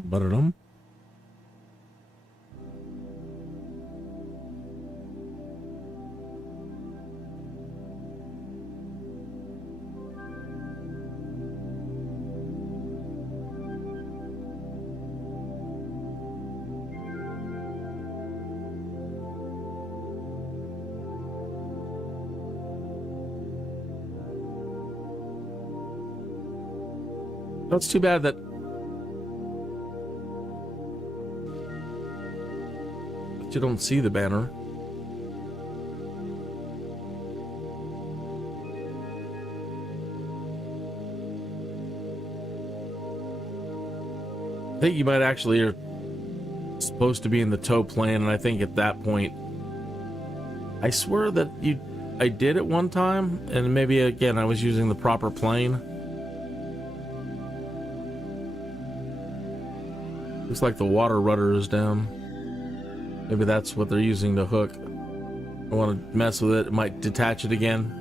Ba-da-dum. That's too bad that you don't see the banner. I think you might actually are supposed to be in the tow plane, and I think at that point, I swear that I did at one time, and maybe again I was using the proper plane. Looks like the water rudder is down. Maybe that's what they're using to hook. I want to mess with it. It might detach it again.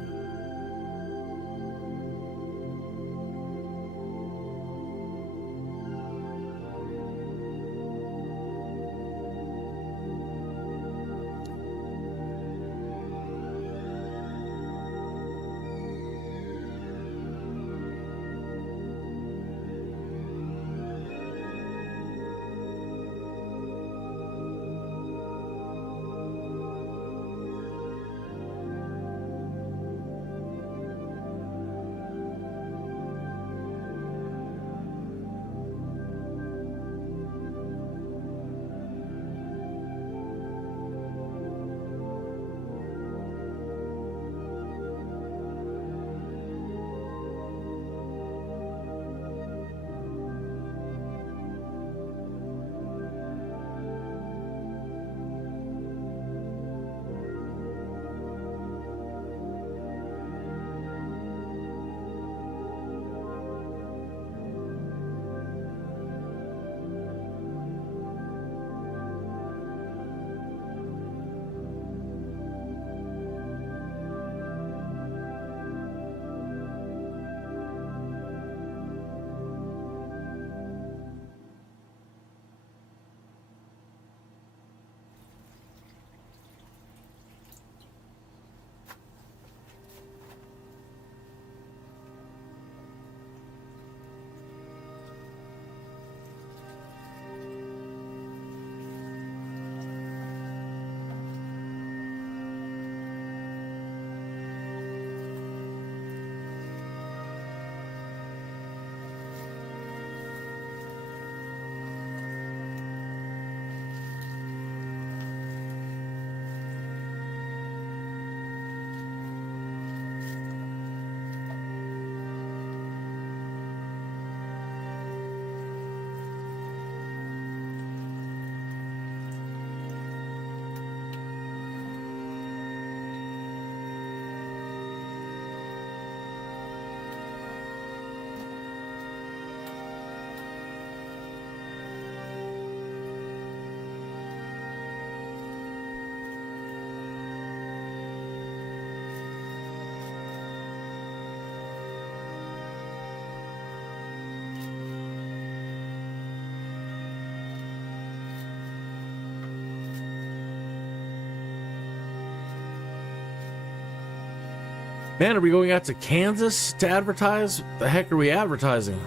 Man, are we going out to Kansas to advertise? What the heck are we advertising?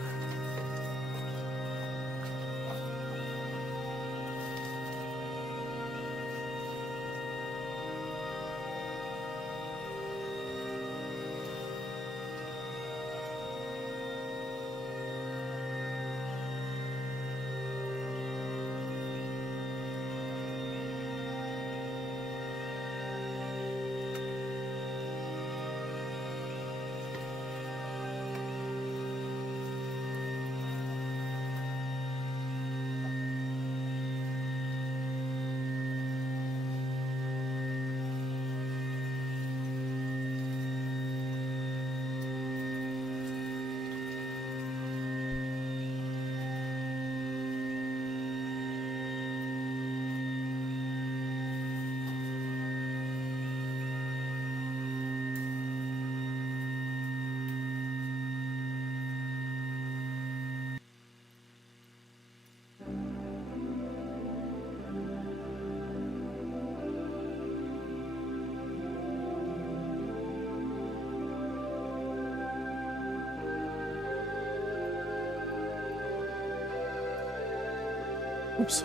Oops.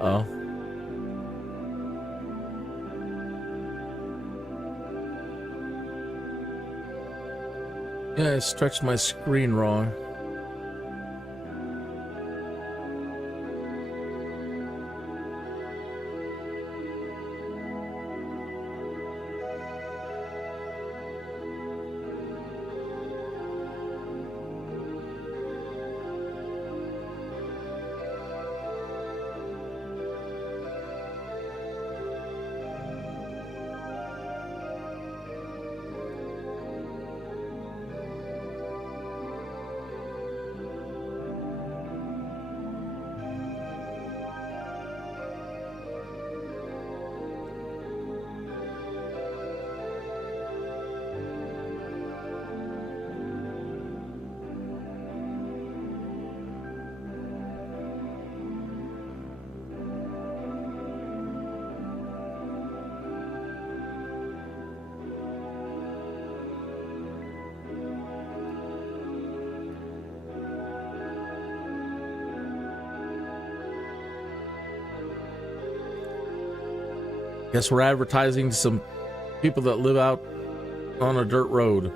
Uh-oh. Yeah, I stretched my screen wrong. Guess we're advertising to some people that live out on a dirt road.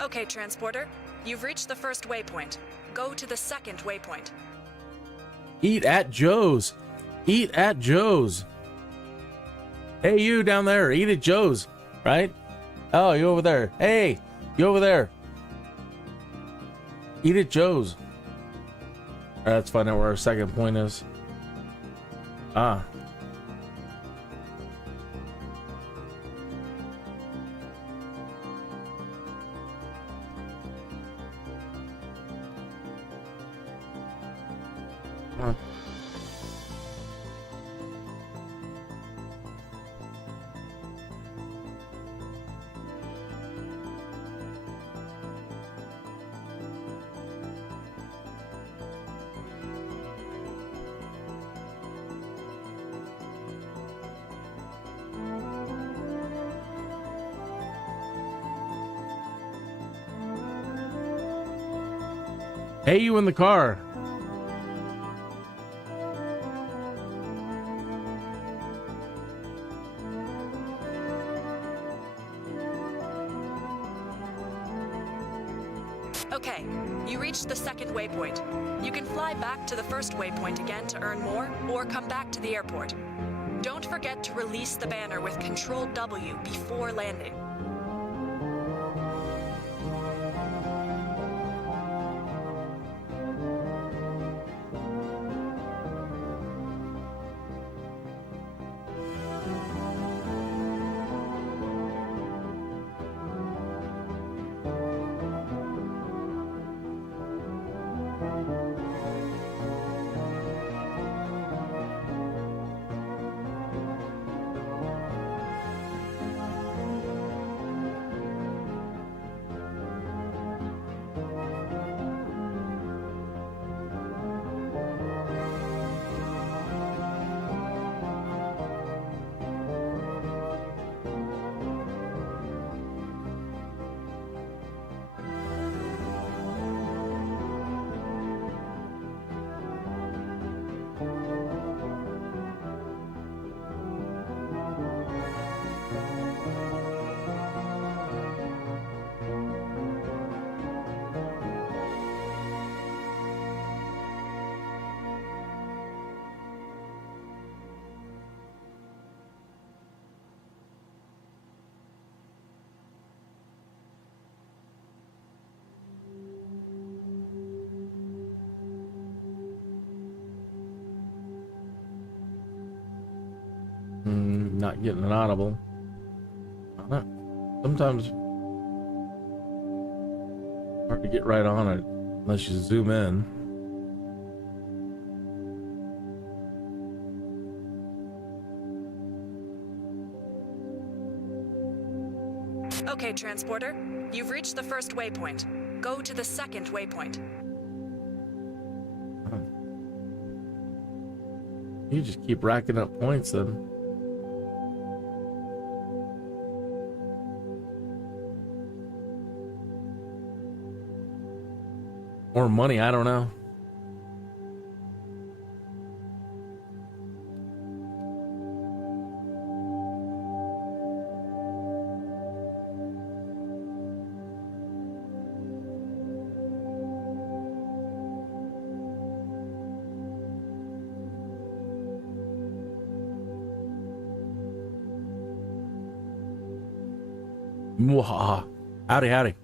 Okay, transporter. You've reached the first waypoint. Go to the second waypoint. Eat at Joe's. Eat at Joe's. Hey, you down there. Eat at Joe's. Right? Oh, you over there. Hey, you over there. Eat at Joe's. All right, let's find out where our second point is. Ah. Hey, you in the car. Okay, you reached the second waypoint. You can fly back to the first waypoint again to earn more, or come back to the airport. Don't forget to release the banner with Control W before landing. Not getting an audible. Sometimes hard to get right on it unless you zoom in. Okay, transporter. You've reached the first waypoint. Go to the second waypoint. You just keep racking up points then. Or money, I don't know. Mwahaha. Howdy, howdy.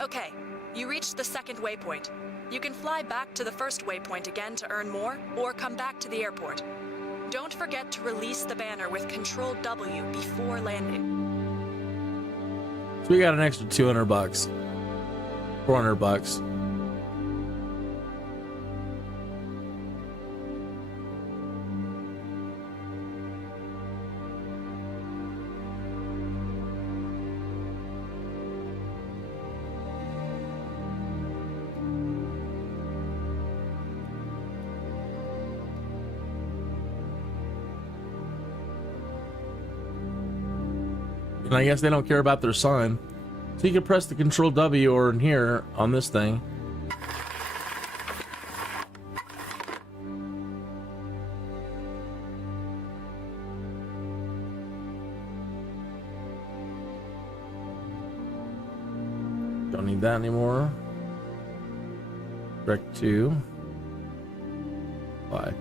Okay, you reached the second waypoint. You can fly back to the first waypoint again to earn more, or come back to the airport. Don't forget to release the banner with Control W before landing. So we got an extra 200 bucks. 400 bucks. And I guess they don't care about their sign. So you can press the Control W or in here on this thing. Don't need that anymore. Direct to. Bye.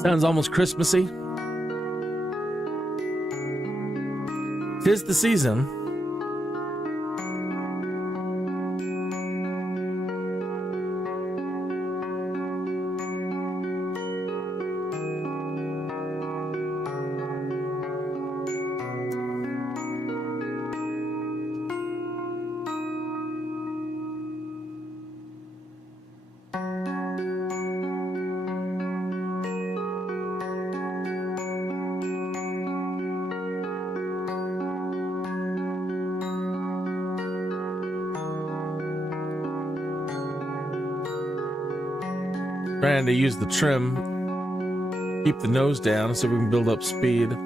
Sounds almost Christmassy. Tis the season. Trying to use the trim, keep the nose down so we can build up speed.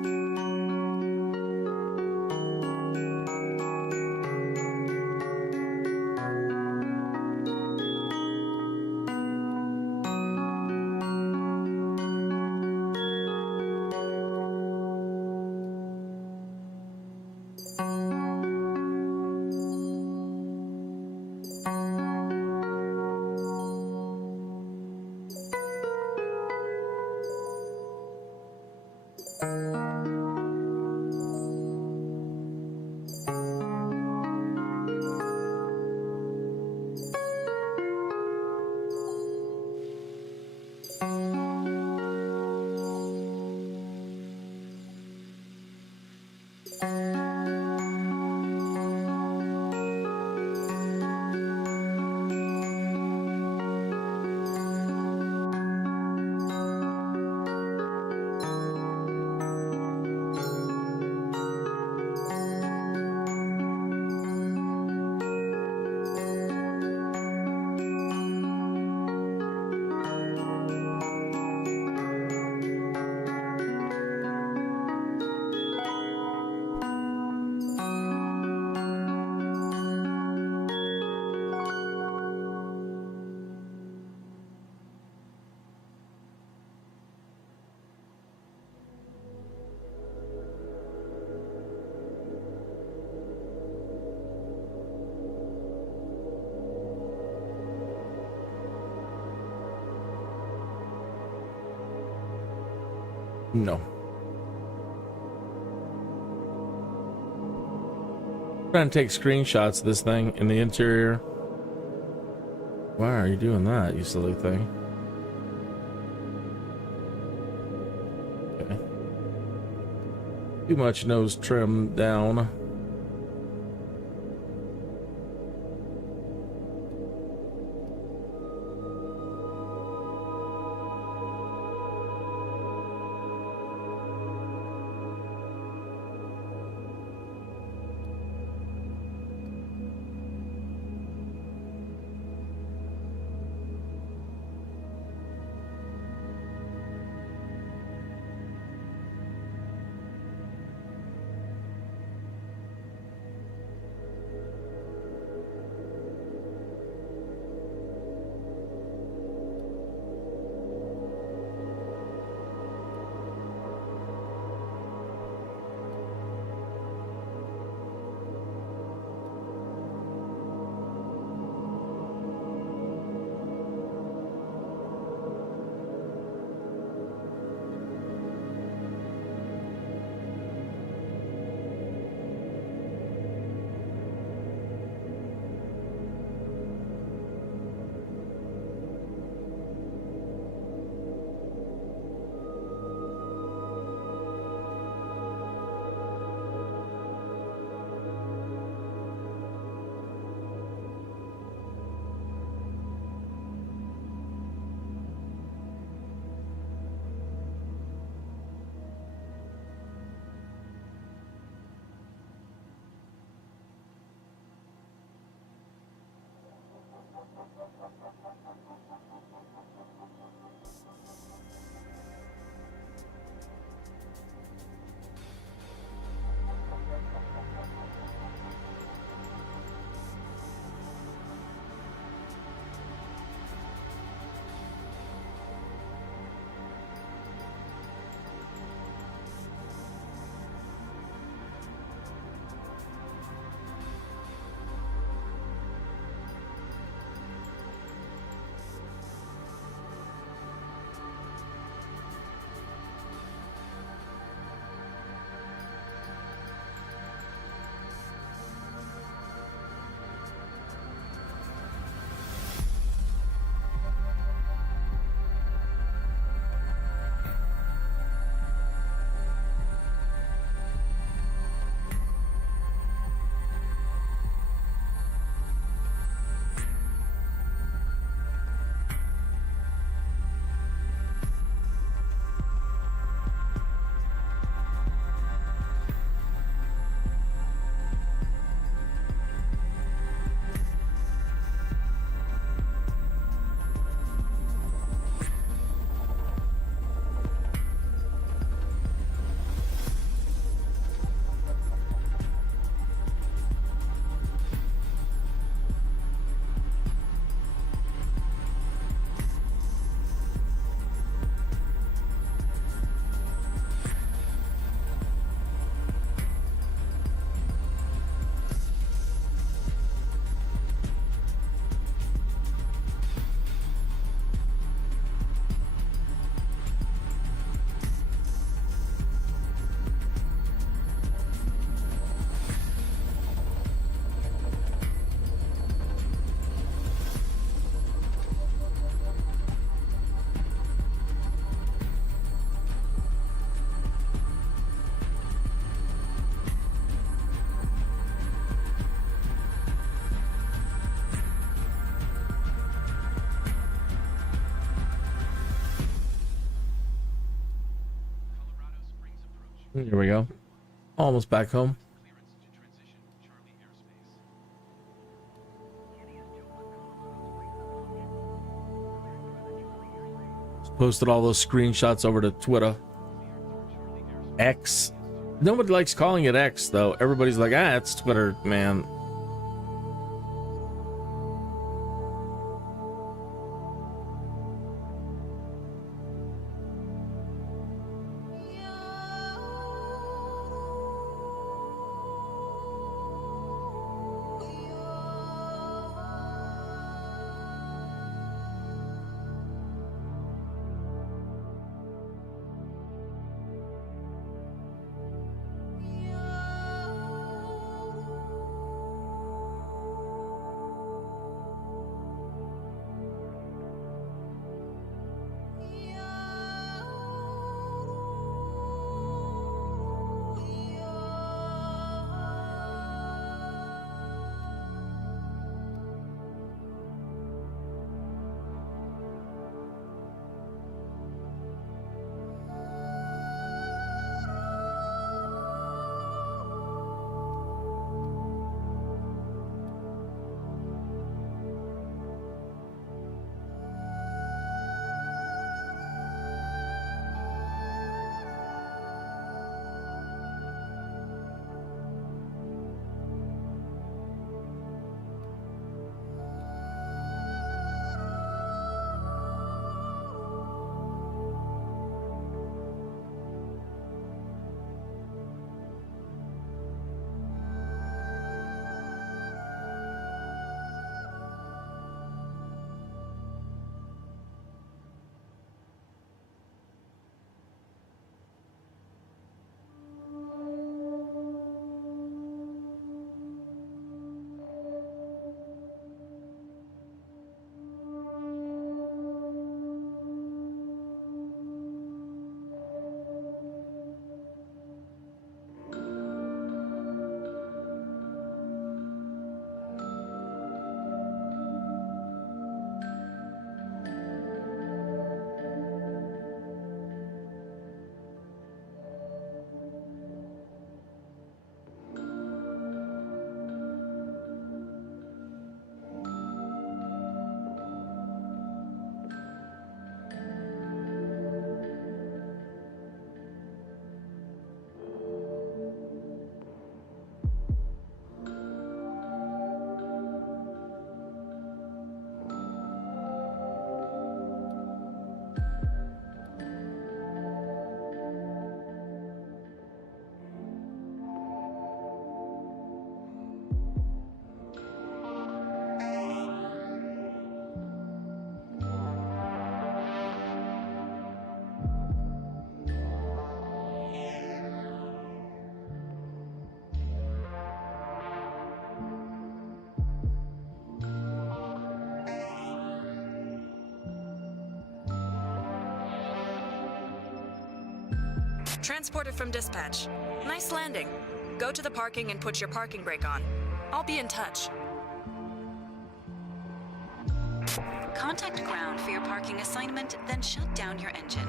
No. Trying to take screenshots of this thing in the interior. Why are you doing that, you silly thing? Okay. Too much nose trim down. Here we go. Almost back home. Clearance to transition Charlie airspace. Posted all those screenshots over to Twitter. X. Nobody likes calling it X, though. Everybody's like, it's Twitter, man. Transported from dispatch. Nice landing. Go to the parking and put your parking brake on. I'll be in touch. Contact ground for your parking assignment, then shut down your engine.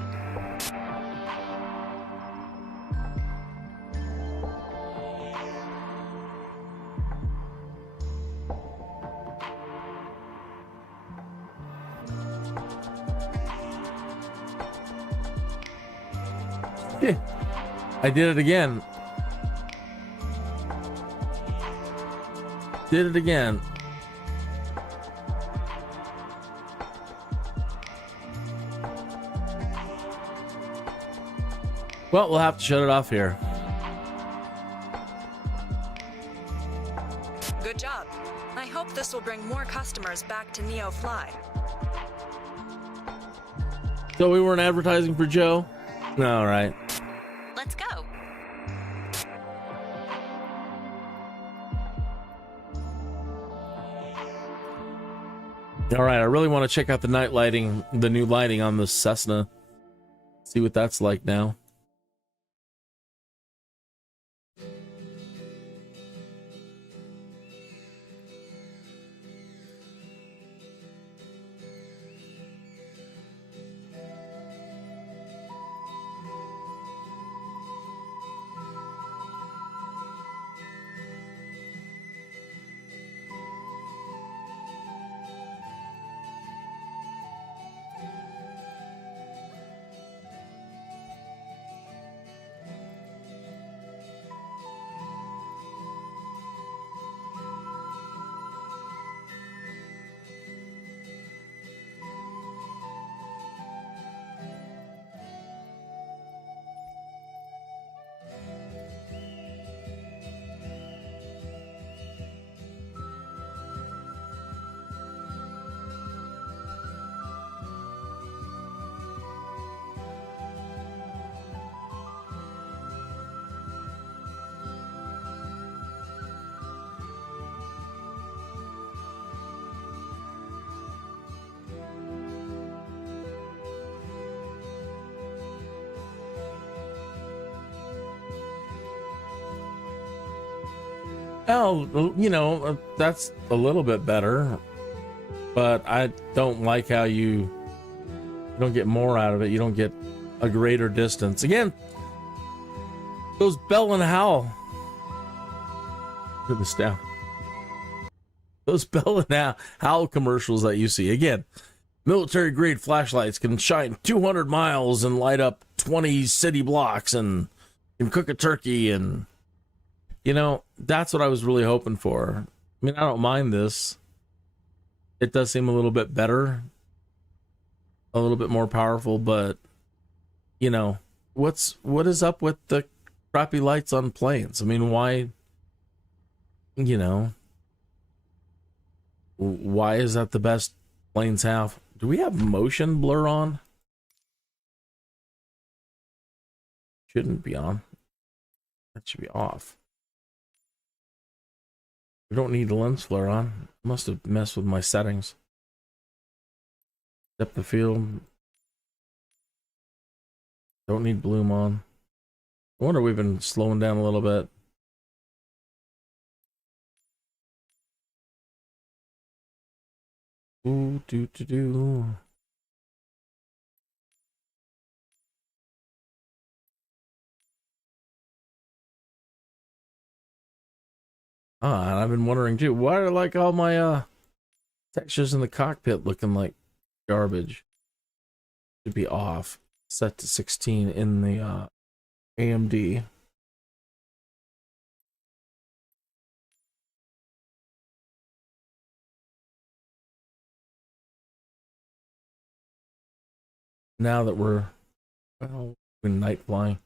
Yeah, I did it again. Did it again. Well, we'll have to shut it off here. Good job. I hope this will bring more customers back to NEOFLY. So we weren't advertising for Joe? All right. Let's go. All right, I really want to check out the night lighting, the new lighting on the Cessna. See what that's like now. Well, you know, that's a little bit better, but I don't like how you don't get more out of it. You don't get a greater distance. Again, those Bell and Howell. Put this down. Those Bell and Howell commercials that you see. Again, military grade flashlights can shine 200 miles and light up 20 city blocks and can cook a turkey. And, you know, that's what I was really hoping for. I mean, I don't mind this. It does seem a little bit better, a little bit more powerful, but, you know, what is up with the crappy lights on planes? I mean, why, you know, why is that the best planes have? Do we have motion blur on? Shouldn't be on. That should be off. We don't need the lens flare on. Must have messed with my settings. Depth of field. Don't need bloom on. I wonder we've been slowing down a little bit. Ooh, do. Ah, and I've been wondering too, why are like all my textures in the cockpit looking like garbage? Should be off. Set to 16 in the AMD. Now that we're in night flying.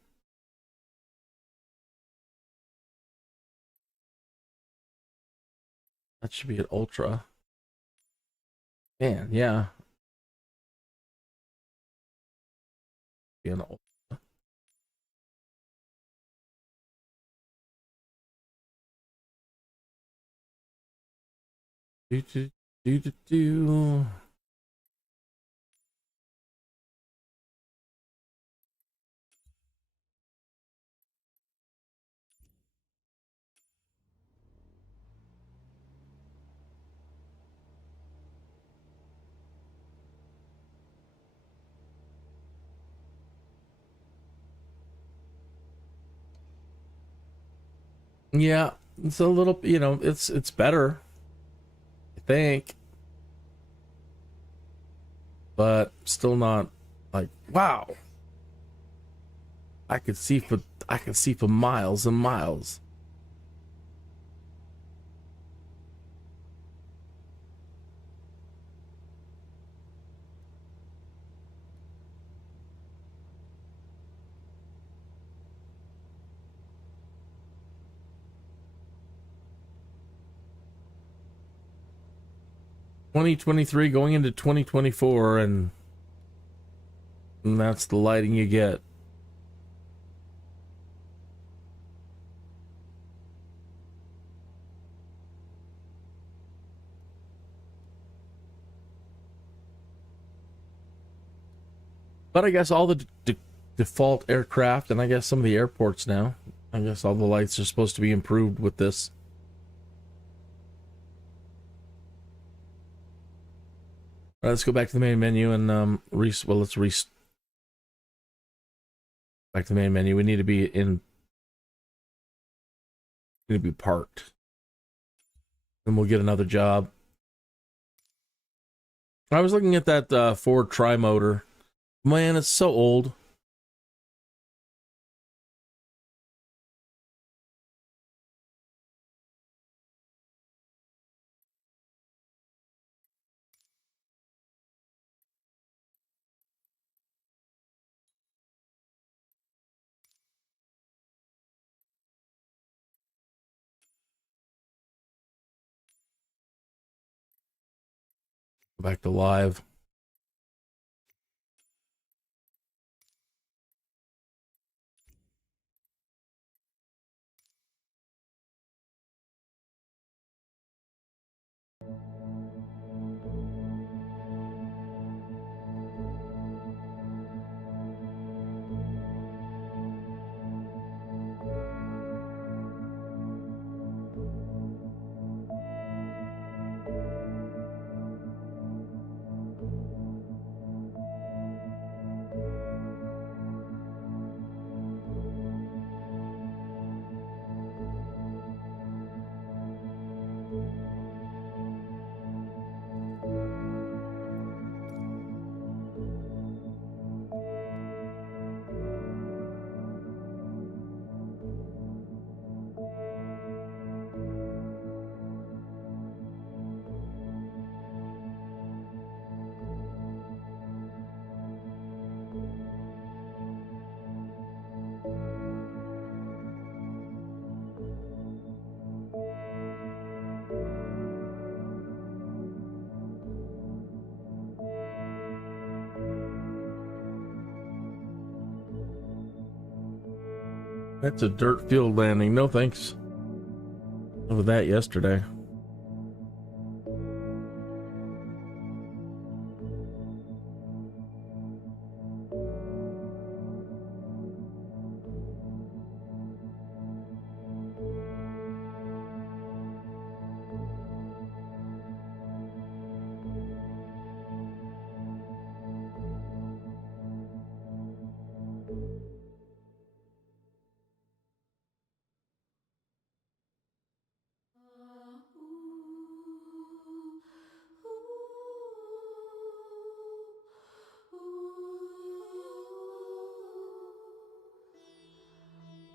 That should be at ultra. Man, yeah. Be an ultra. Do. Yeah, it's a little, you know, it's better, I think, but still not like wow. I could see for miles and miles. $2023 going into 2024, and that's the lighting you get. But I guess all the default aircraft, and I guess some of the airports now, I guess all the lights are supposed to be improved with this. All right, let's go back to the main menu and let's back to the main menu. We need to be parked. Then we'll get another job. I was looking at that Ford Tri-Motor. Man, it's so old. Go back to live. That's a dirt field landing. No thanks. Over that yesterday.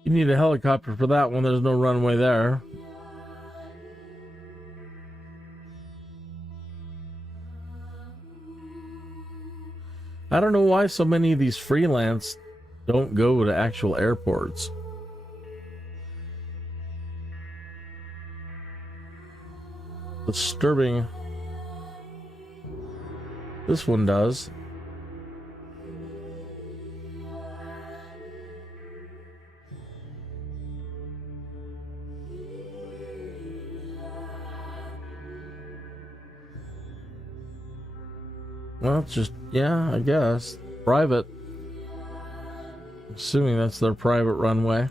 You need a helicopter for that one. There's no runway there. I don't know why so many of these freelance don't go to actual airports. Disturbing. This one does. Well, it's just, yeah, I guess. Private. Assuming that's their private runway.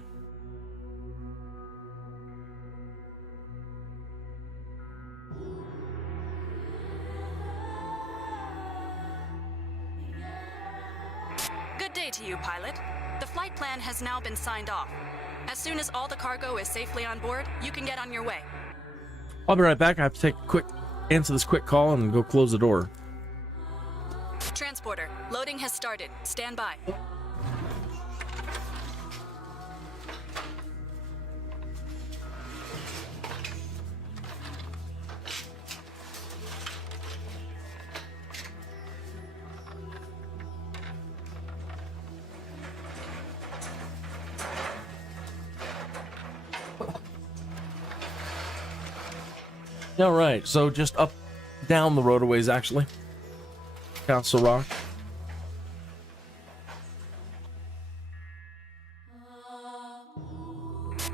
Good day to you, pilot. The flight plan has now been signed off. As soon as all the cargo is safely on board, you can get on your way. I'll be right back. I have to answer this quick call and go close the door. Transporter, loading has started. Stand by. All right, so just up, down the roadways, actually. Council Rock.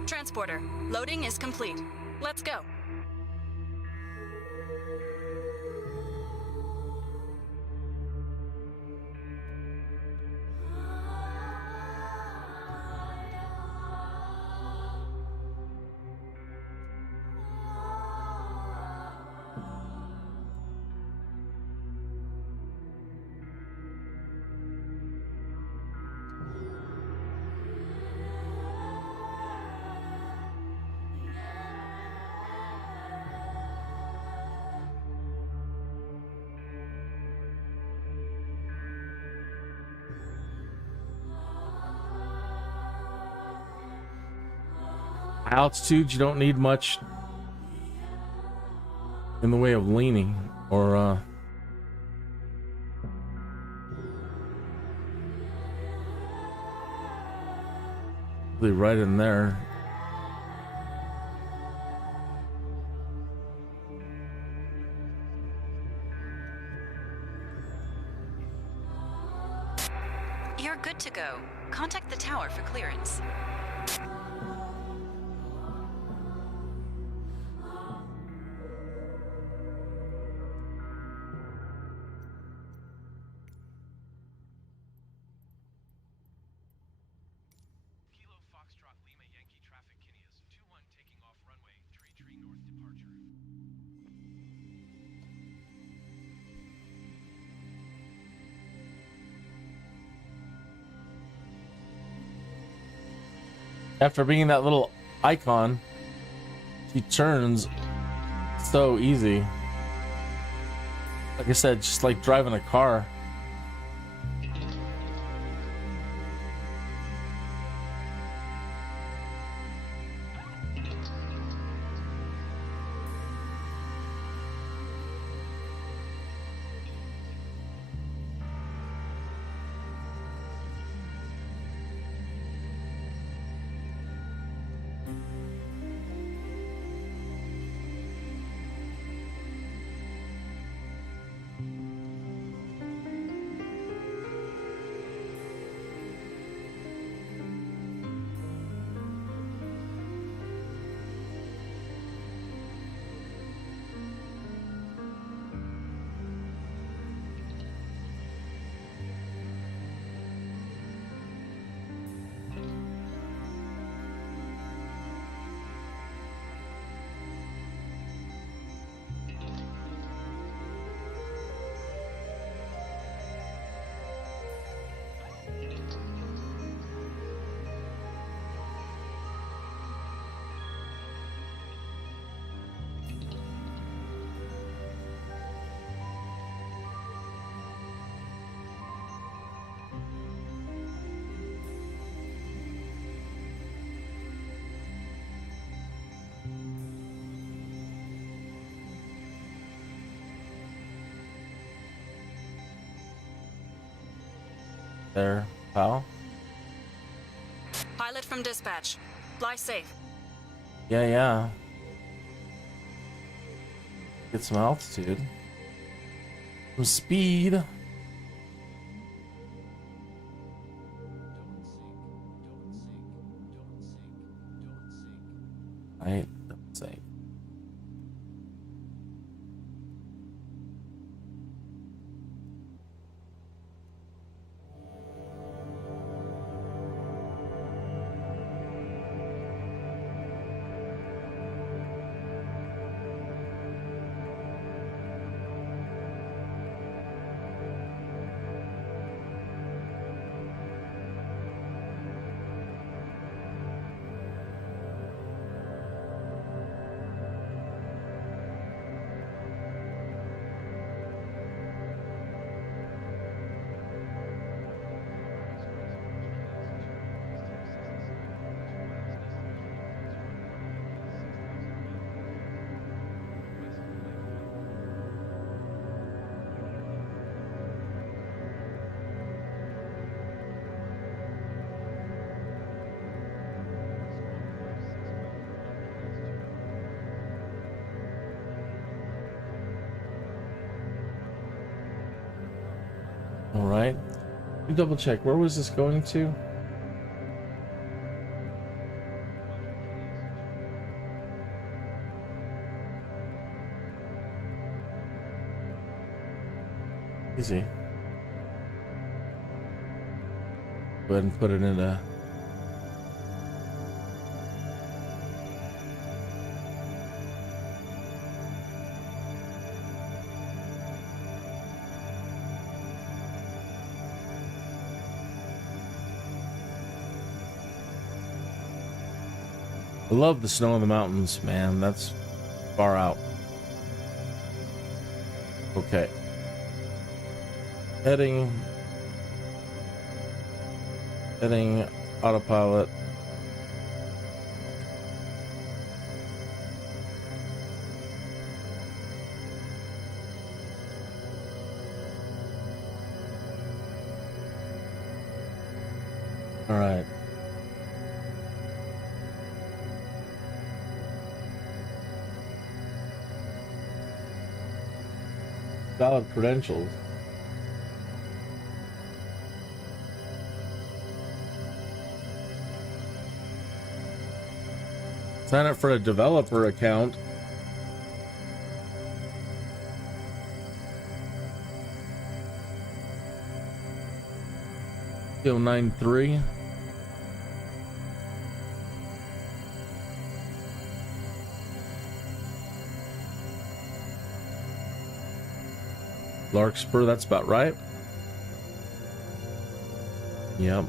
Transporter, loading is complete. Let's go. Altitude, you don't need much in the way of leaning or really right in there. You're good to go. Contact the tower for clearance. Kilo Foxtrot Lima Yankee traffic Kinneas 21 taking off runway Tree North departure. After being that little icon, she turns so easy. Like I said, just like driving a car. there, pal. Pilot from dispatch. Fly safe. Yeah, yeah. Get some altitude. Some speed. Right? Don't sink. All right. Let me double check. Where was this going to? Easy. Go ahead and put it in a. I love the snow in the mountains, man. That's far out. Okay. Heading autopilot. All right. Valid credentials. Sign up for a developer account. Kill 93. Larkspur, that's about right. Yep.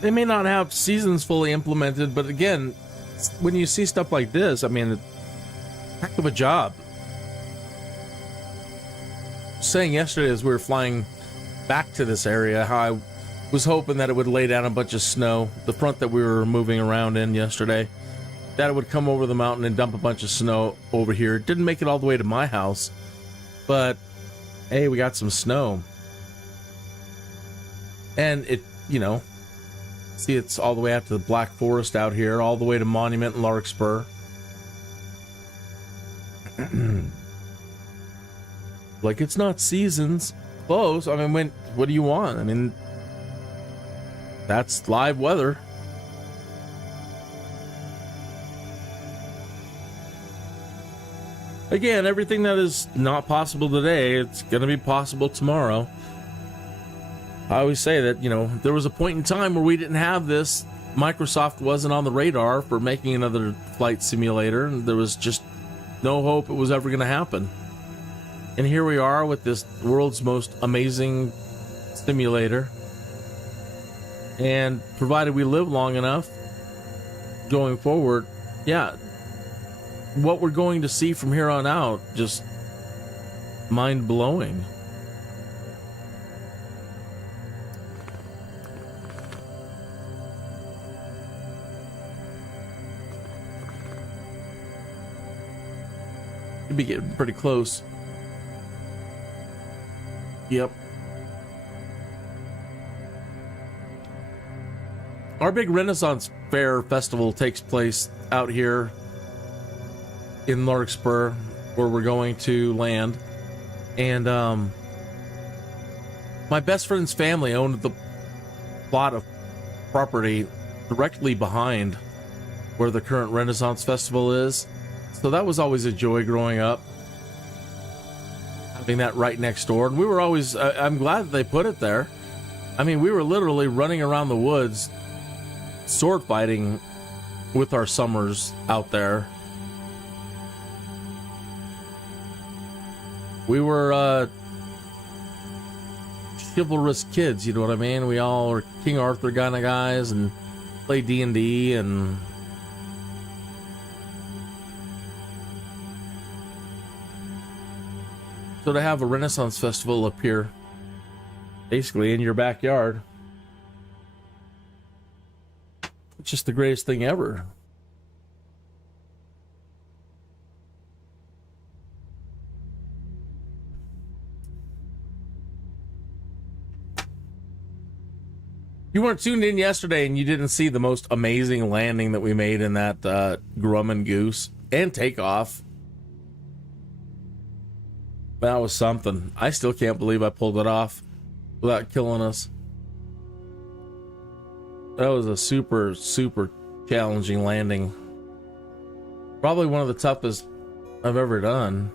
They may not have seasons fully implemented, but again, when you see stuff like this, I mean, heck of a job. Saying yesterday as we were flying back to this area, how I was hoping that it would lay down a bunch of snow, the front that we were moving around in yesterday, that it would come over the mountain and dump a bunch of snow over here. It didn't make it all the way to my house, but hey, we got some snow. And it, you know, see, it's all the way out to the Black Forest out here, all the way to Monument and Larkspur. Like, it's not seasons. Close. I mean, what do you want? I mean, that's live weather. Again, everything that is not possible today, it's going to be possible tomorrow. I always say that, you know, there was a point in time where we didn't have this. Microsoft wasn't on the radar for making another flight simulator, and there was just no hope it was ever going to happen. And here we are with this world's most amazing simulator. And provided we live long enough going forward, yeah, what we're going to see from here on out, just mind-blowing. You'd be getting pretty close. Yep. Our big Renaissance Fair festival takes place out here in Larkspur, where we're going to land. And my best friend's family owned the plot of property directly behind where the current Renaissance Festival is. So that was always a joy growing up, having that right next door. And we were always, I'm glad that they put it there. I mean, we were literally running around the woods, sword fighting with our summers out there. We were chivalrous kids, you know what I mean? We all were King Arthur kind of guys and played D&D and... So to have a Renaissance Festival up here, basically in your backyard, it's just the greatest thing ever. You weren't tuned in yesterday and you didn't see the most amazing landing that we made in that Grumman Goose and takeoff. That was something. I still can't believe I pulled it off without killing us. That was a super, super challenging landing. Probably one of the toughest I've ever done.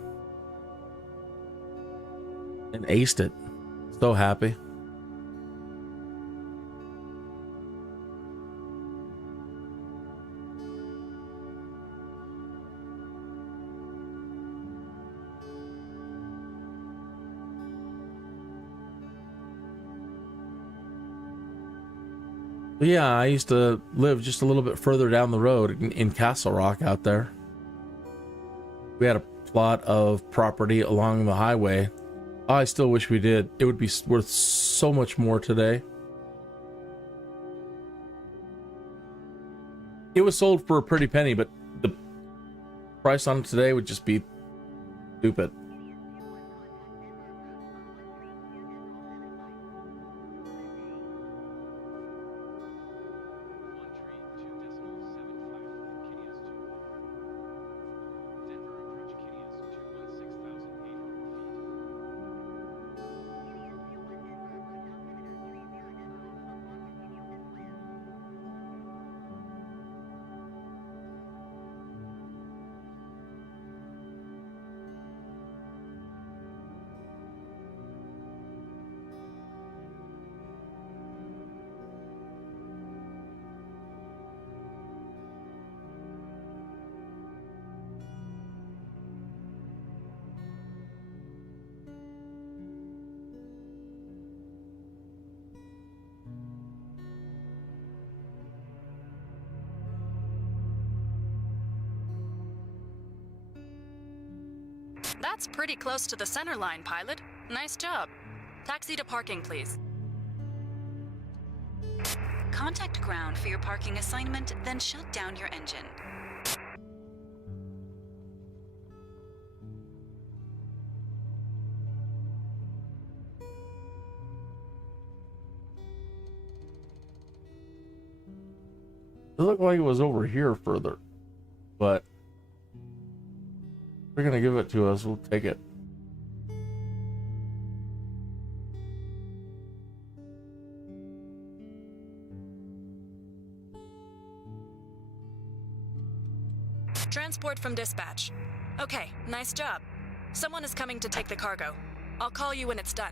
And aced it. So happy. Yeah, I used to live just a little bit further down the road in Castle Rock out there. We had a plot of property along the highway. Oh, I still wish we did. It would be worth so much more today. It was sold for a pretty penny, but the price on it today would just be stupid. That's pretty close to the center line, pilot. Nice job. Taxi to parking, please. Contact ground for your parking assignment, then shut down your engine. It looked like it was over here further, but they're gonna give it to us. We'll take it. Transport from dispatch. Okay, nice job. Someone is coming to take the cargo. I'll call you when it's done.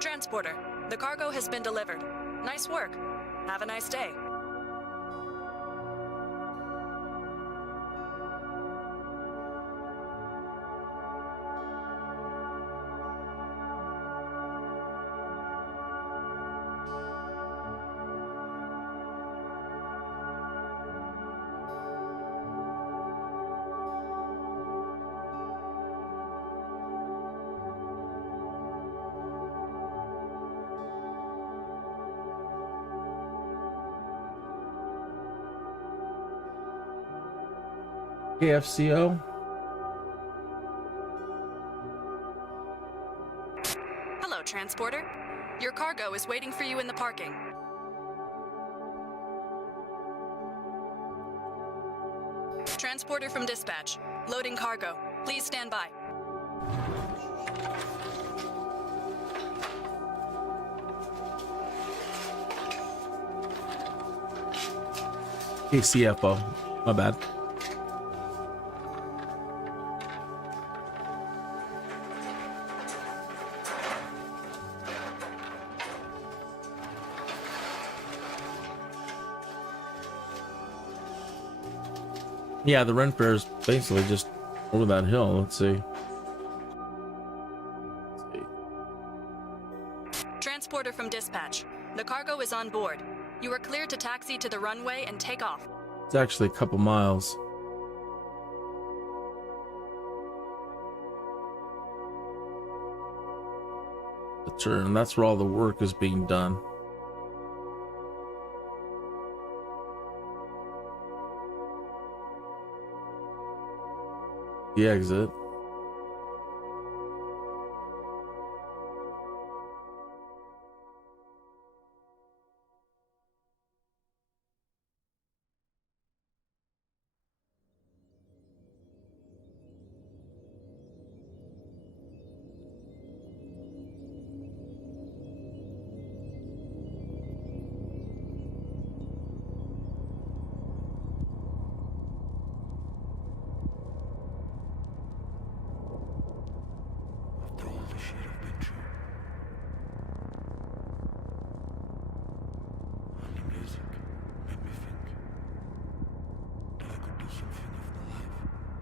Transporter, the cargo has been delivered. Nice work. Have a nice day. KFCO. Hello, Transporter. Your cargo is waiting for you in the parking. Transporter from dispatch. Loading cargo. Please stand by. KCFO. My bad. Yeah, the rent fair is basically just over that hill. Let's see. Transporter from dispatch. The cargo is on board. You are cleared to taxi to the runway and take off. It's actually a couple miles. The turn. That's where all the work is being done. The exit.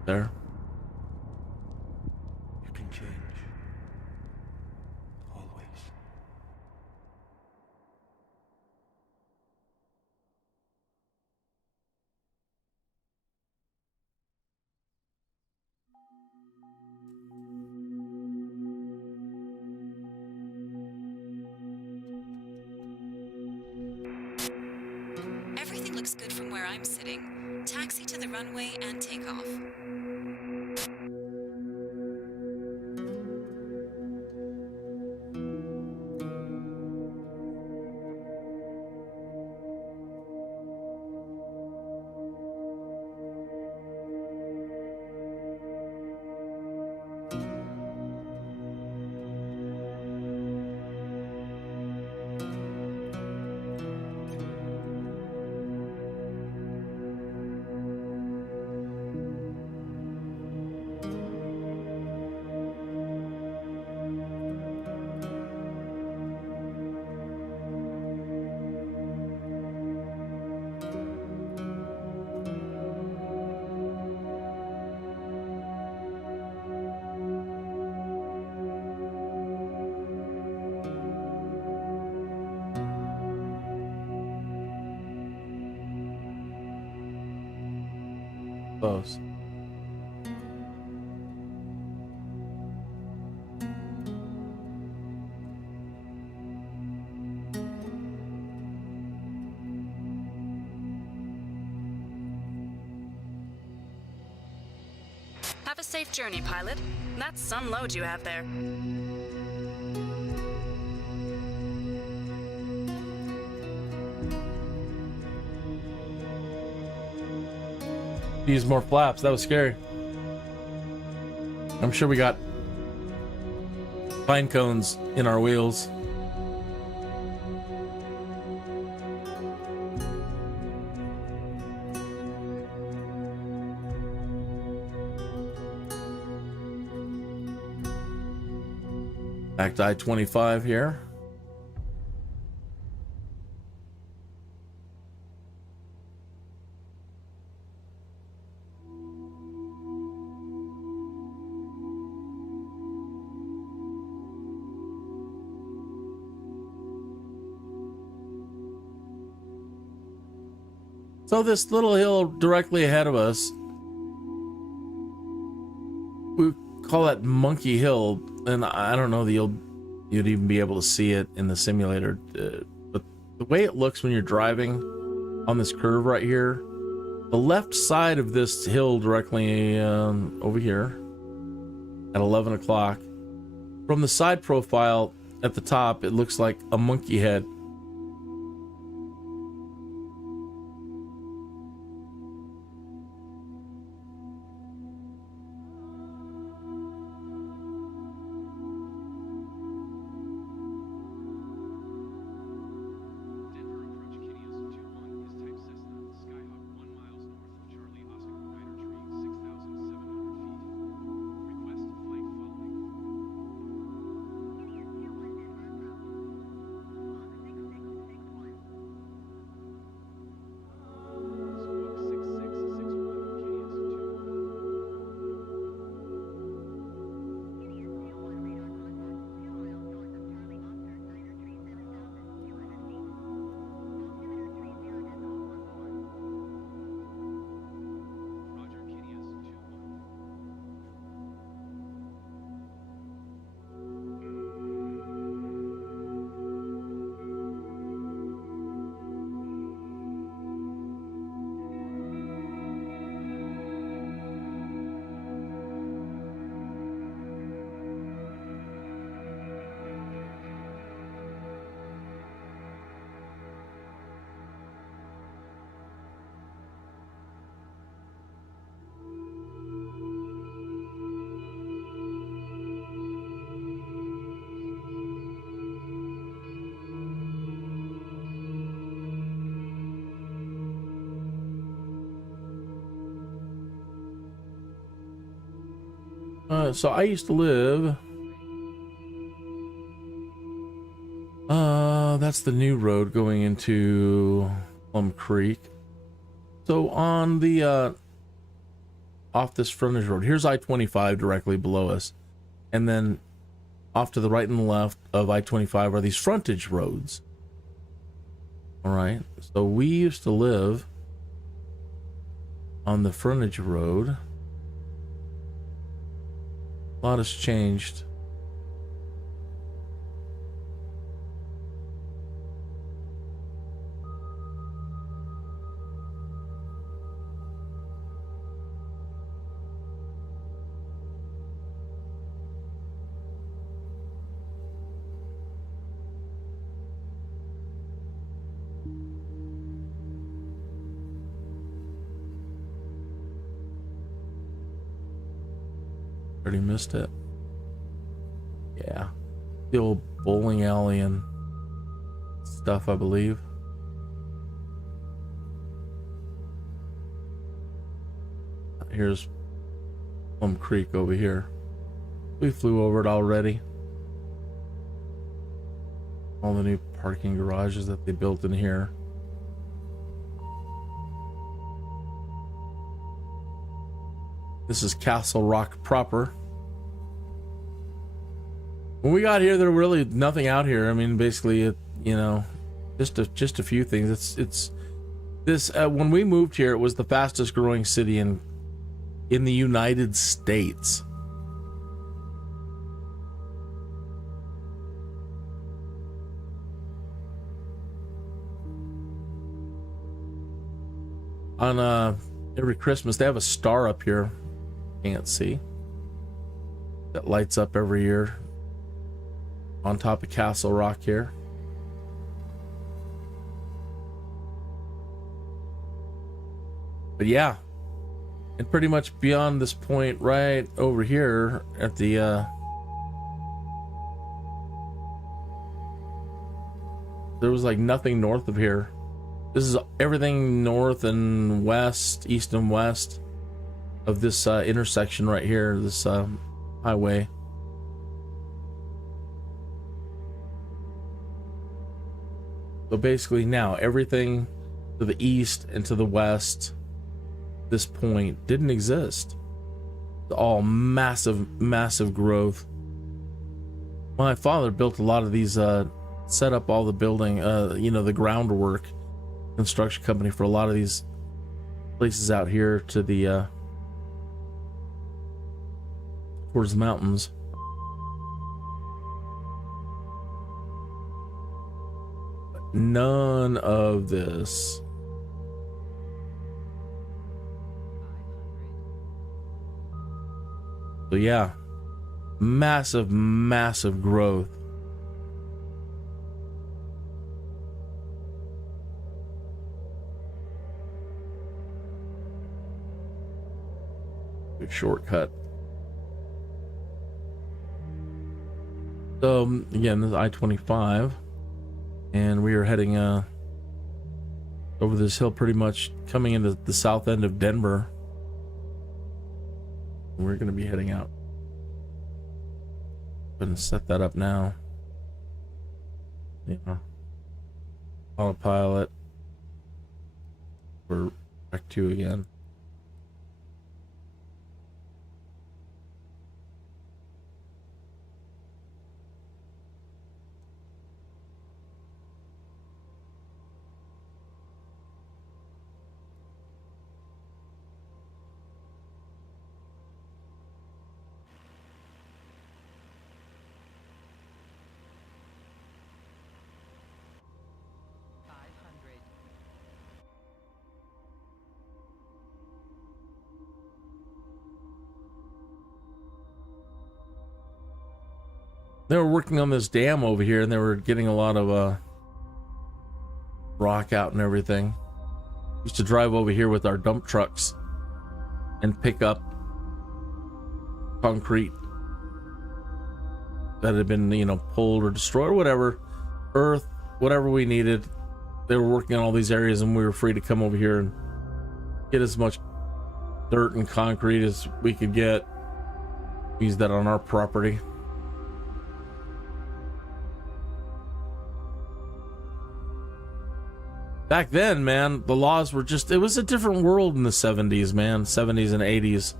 There. You can change. Always. Everything looks good from where I'm sitting. Taxi to the runway and take off. Close. Have a safe journey, pilot. That's some load you have there. Use more flaps. That was scary. I'm sure we got pine cones in our wheels. Back to I-25 here. So this little hill directly ahead of us, we call that Monkey Hill, and I don't know that you'd even be able to see it in the simulator, but the way it looks when you're driving on this curve right here, the left side of this hill directly over here at 11 o'clock, from the side profile at the top, it looks like a monkey head. Denver approach Kinneas 21 is type Cessna, Skyhawk 1 miles north of Charlie Oscar Rider Tree, 6,700 feet. Request flight following. Squawk 6661, Kinneas 21. Roger, Kinneas 21. So I used to live. That's the new road going into Plum Creek. So on the off this frontage road, here's I-25 directly below us, and then off to the right and the left of I-25 are these frontage roads. All right. So we used to live on the frontage road. A lot has changed. Already missed it. Yeah. The old bowling alley and stuff, I believe. Here's Plum Creek over here. We flew over it already. All the new parking garages that they built in here. This is Castle Rock proper. When we got here, there were really nothing out here. I mean, basically, you know, just a few things. It's this. When we moved here, it was the fastest growing city in in the United States. On every Christmas, they have a star up here. Can't see. That lights up every year on top of Castle Rock here. But yeah, and pretty much beyond this point right over here at the there was like nothing north of here. This is everything north and west, east and west of this intersection right here, this highway. So basically now everything to the east and to the west, this point didn't exist. It's all massive growth. My father built a lot of these, set up all the building, the groundwork, construction company for a lot of these places out here to the towards the mountains. But none of this. So yeah, massive growth. Good shortcut. So again, this is I-25, and we are heading over this hill, pretty much coming into the south end of Denver. We're going to be heading out. Going to set that up now. Yeah. Autopilot. We're back to again. They were working on this dam over here, and they were getting a lot of rock out and everything. Used to drive over here with our dump trucks and pick up concrete that had been, pulled or destroyed or whatever, earth, whatever we needed. They were working on all these areas, and we were free to come over here and get as much dirt and concrete as we could get. Use that on our property. Back then, man, the laws were just, it was a different world in the 70s, man. 70s and 80s.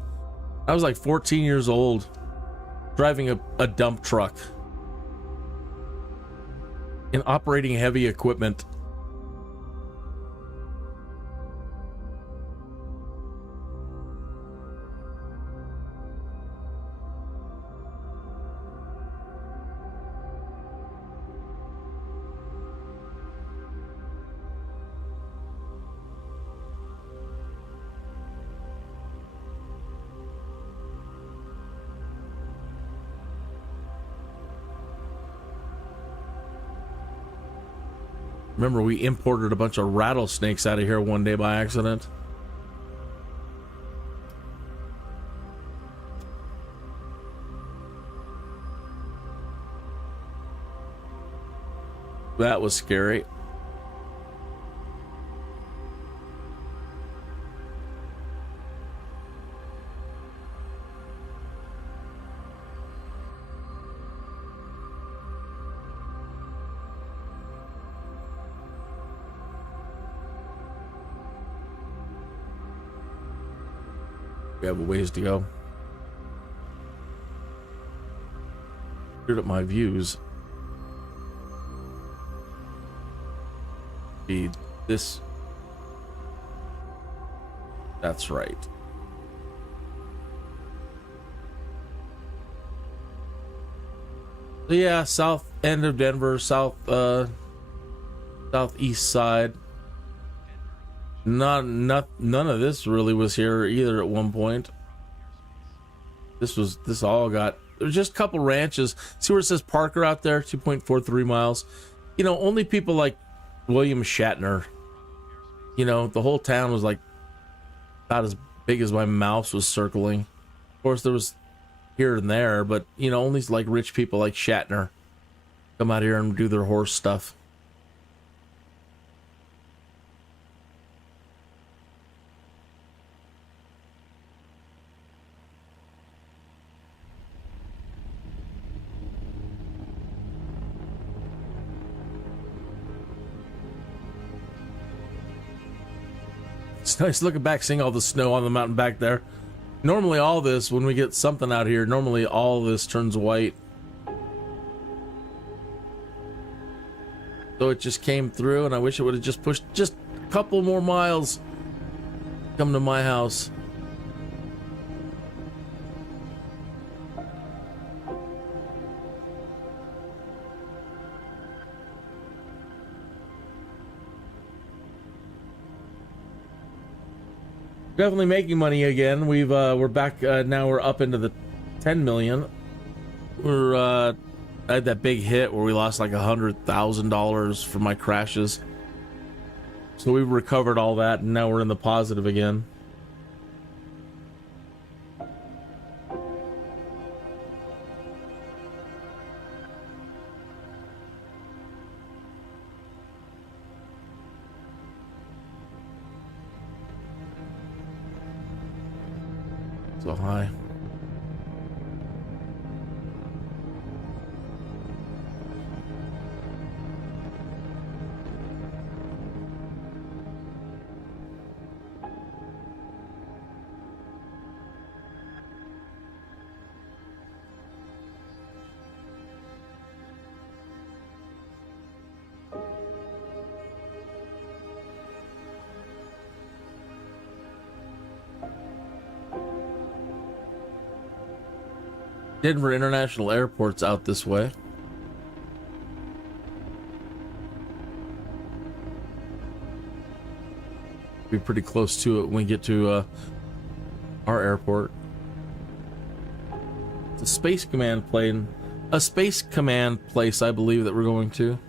I was like 14 years old, driving a dump truck and operating heavy equipment. Remember, we imported a bunch of rattlesnakes out of here one day by accident. That was scary. We have a ways to go. Screwed up my views. Be this. That's right. So yeah, south end of Denver, southeast side. None of this really was here either at one point. This all got, there's just a couple ranches. See where it says Parker out there, 2.43 miles. You know, only people like William Shatner. You know, the whole town was like about as big as my mouse was circling. Of course, there was here and there, but you know, only like rich people like Shatner come out here and do their horse stuff. It's nice looking back, seeing all the snow on the mountain back there. Normally all this, when we get something out here, normally all this turns white. So it just came through, and I wish it would have just pushed just a couple more miles. Come to my house. Definitely making money again. We're back now. We're up into the 10 million. I had that big hit where we lost like $100,000 for my crashes. So we've recovered all that, and now we're in the positive again. So high. Denver International Airport's out this way. Be pretty close to it when we get to our airport. It's a Space Command plane, a Space Command place, I believe, that we're going to.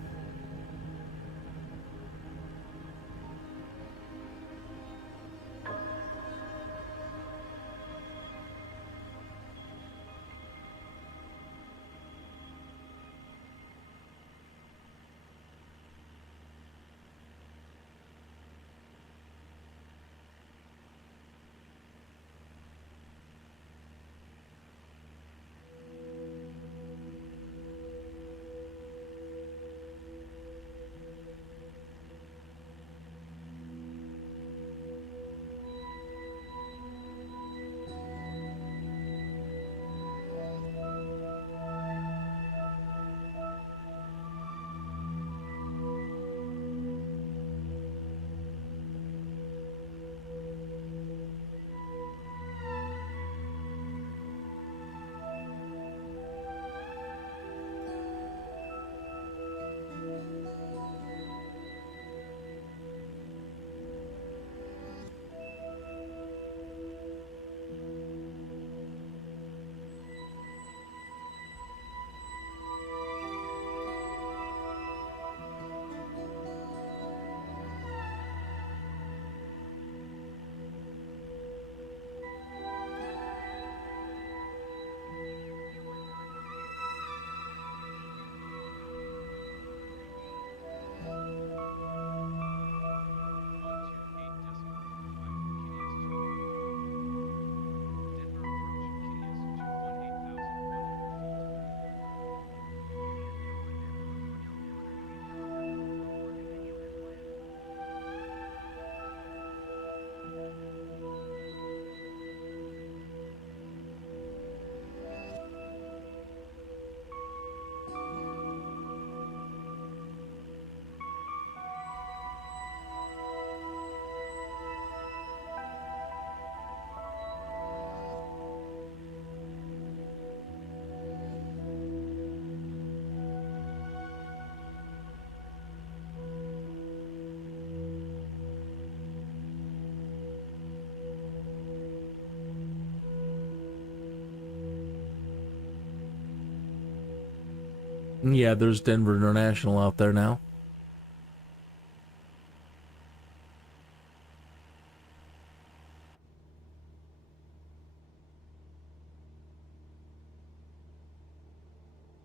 Yeah, there's Denver International out there now.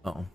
Oh.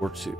Or two.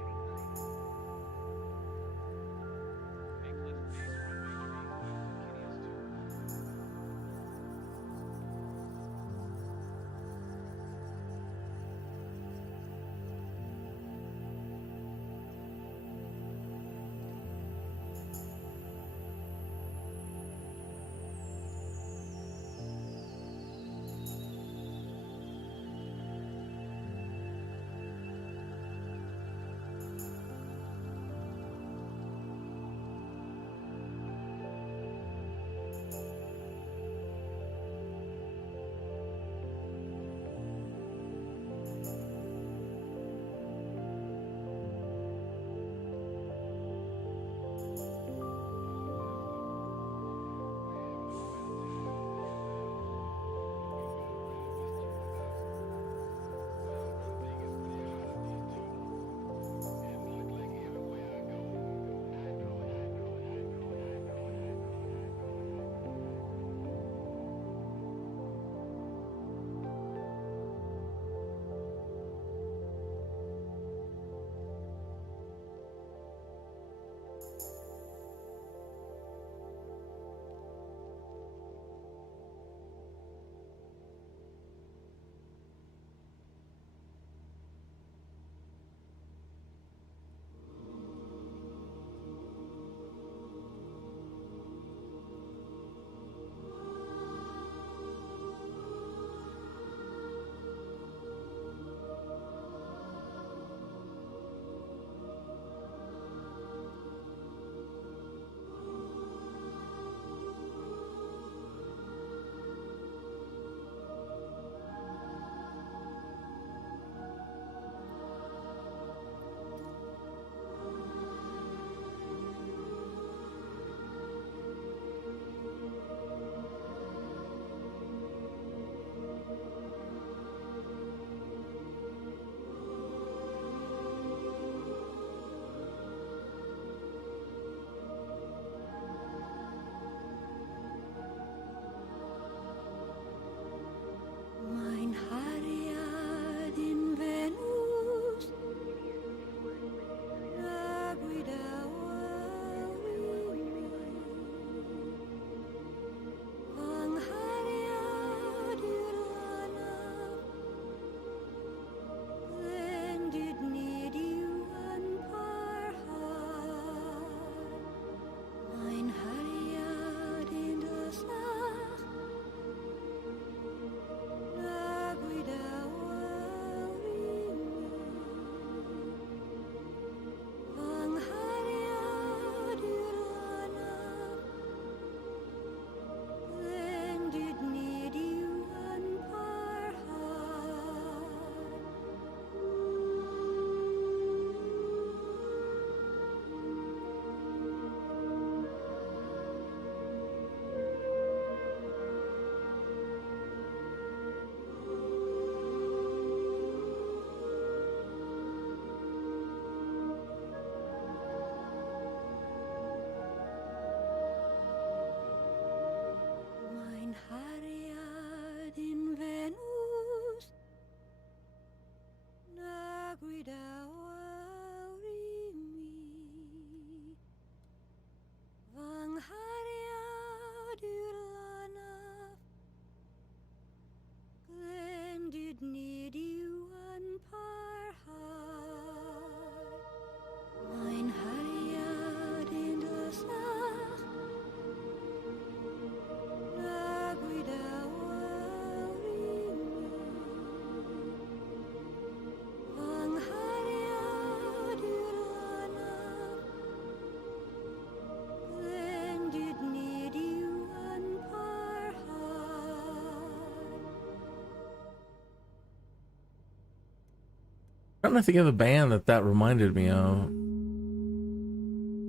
trying to think of the band that reminded me of.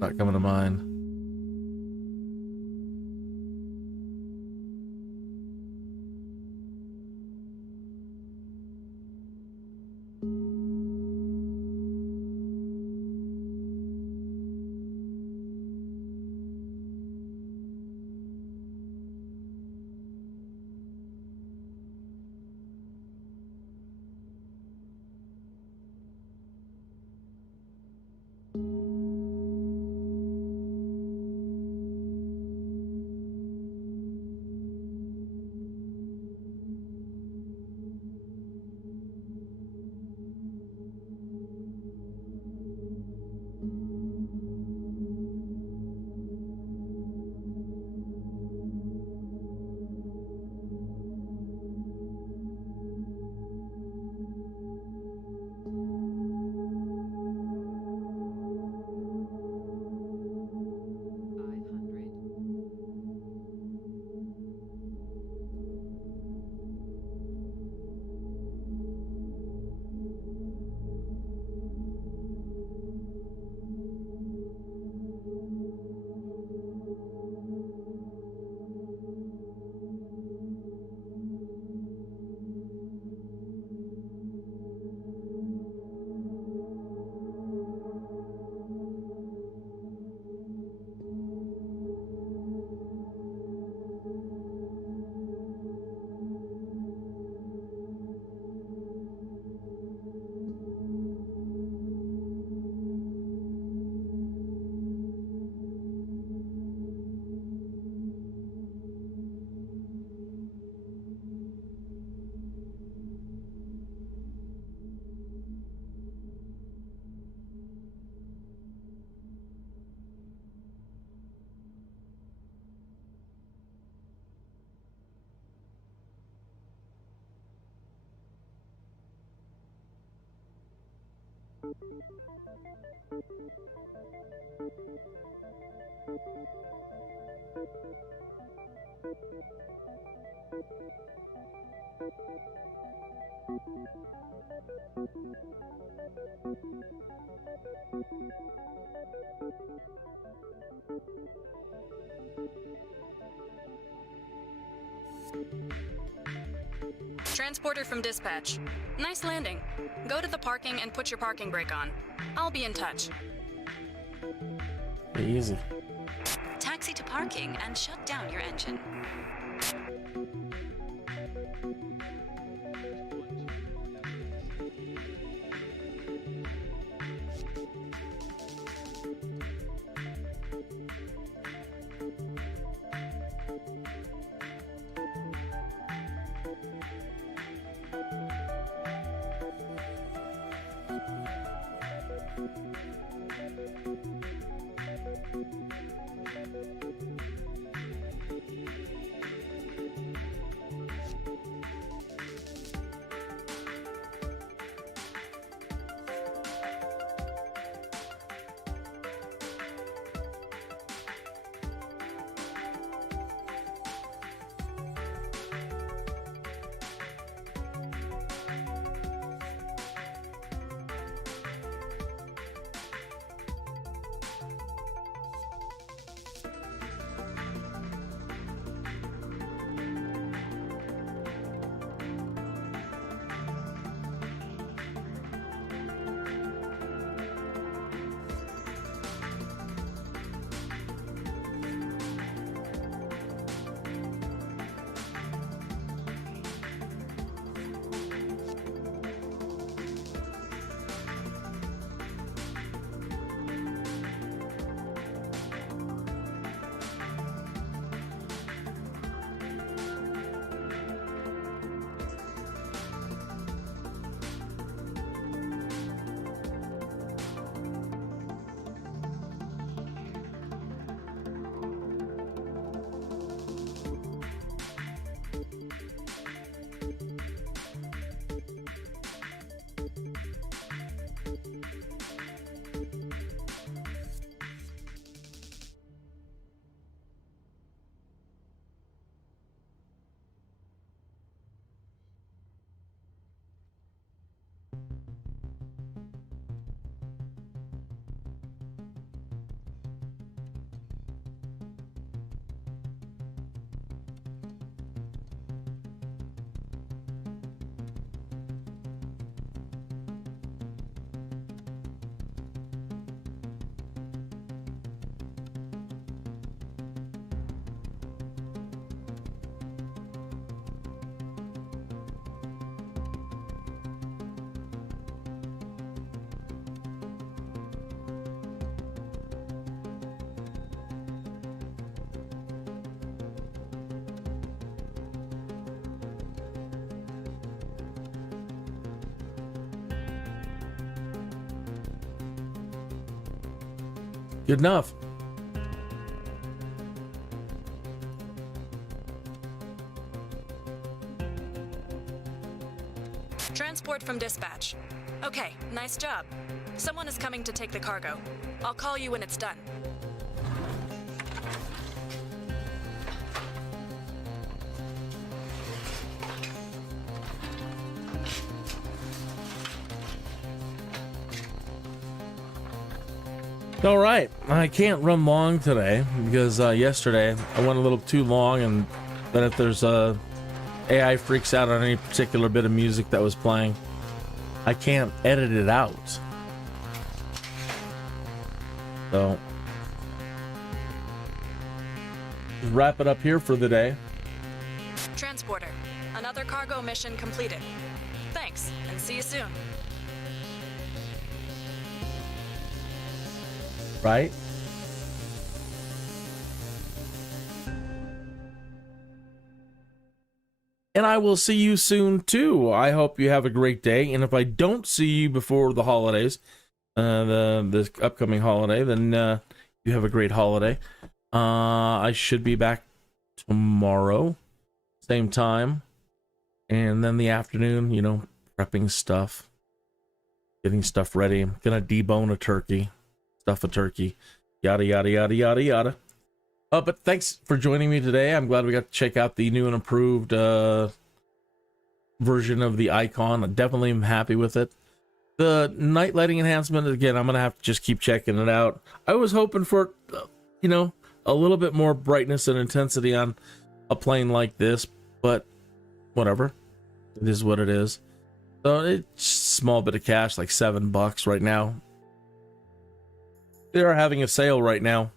Not coming to mind. Transporter from dispatch. Nice landing. Go to the parking and put your parking brake on. I'll be in touch. Easy. Taxi to parking and shut down your engine. Good enough. Transport from dispatch. Okay, nice job. Someone is coming to take the cargo. I'll call you when it's done. All right, I can't run long today because yesterday I went a little too long, and then if there's AI freaks out on any particular bit of music that was playing, I can't edit it out. So, just wrap it up here for the day. Transporter, another cargo mission completed. Thanks, and see you soon. Right? And I will see you soon too. I hope you have a great day. And if I don't see you before the holidays, this upcoming holiday, then you have a great holiday. I should be back tomorrow, same time, and then the afternoon, you know, prepping stuff, getting stuff ready. I'm gonna debone a turkey, stuff a turkey, yada yada yada yada yada. But thanks for joining me today. I'm glad we got to check out the new and improved version of the icon. I definitely am happy with it. The night lighting enhancement, again, I'm gonna have to just keep checking it out. I was hoping for, you know, a little bit more brightness and intensity on a plane like this, but whatever. It is what it is. So it's a small bit of cash, like $7 right now. They are having a sale right now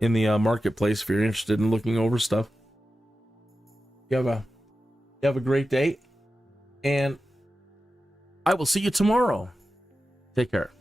in the marketplace if you're interested in looking over stuff. You have a great day, and I will see you tomorrow. Take care.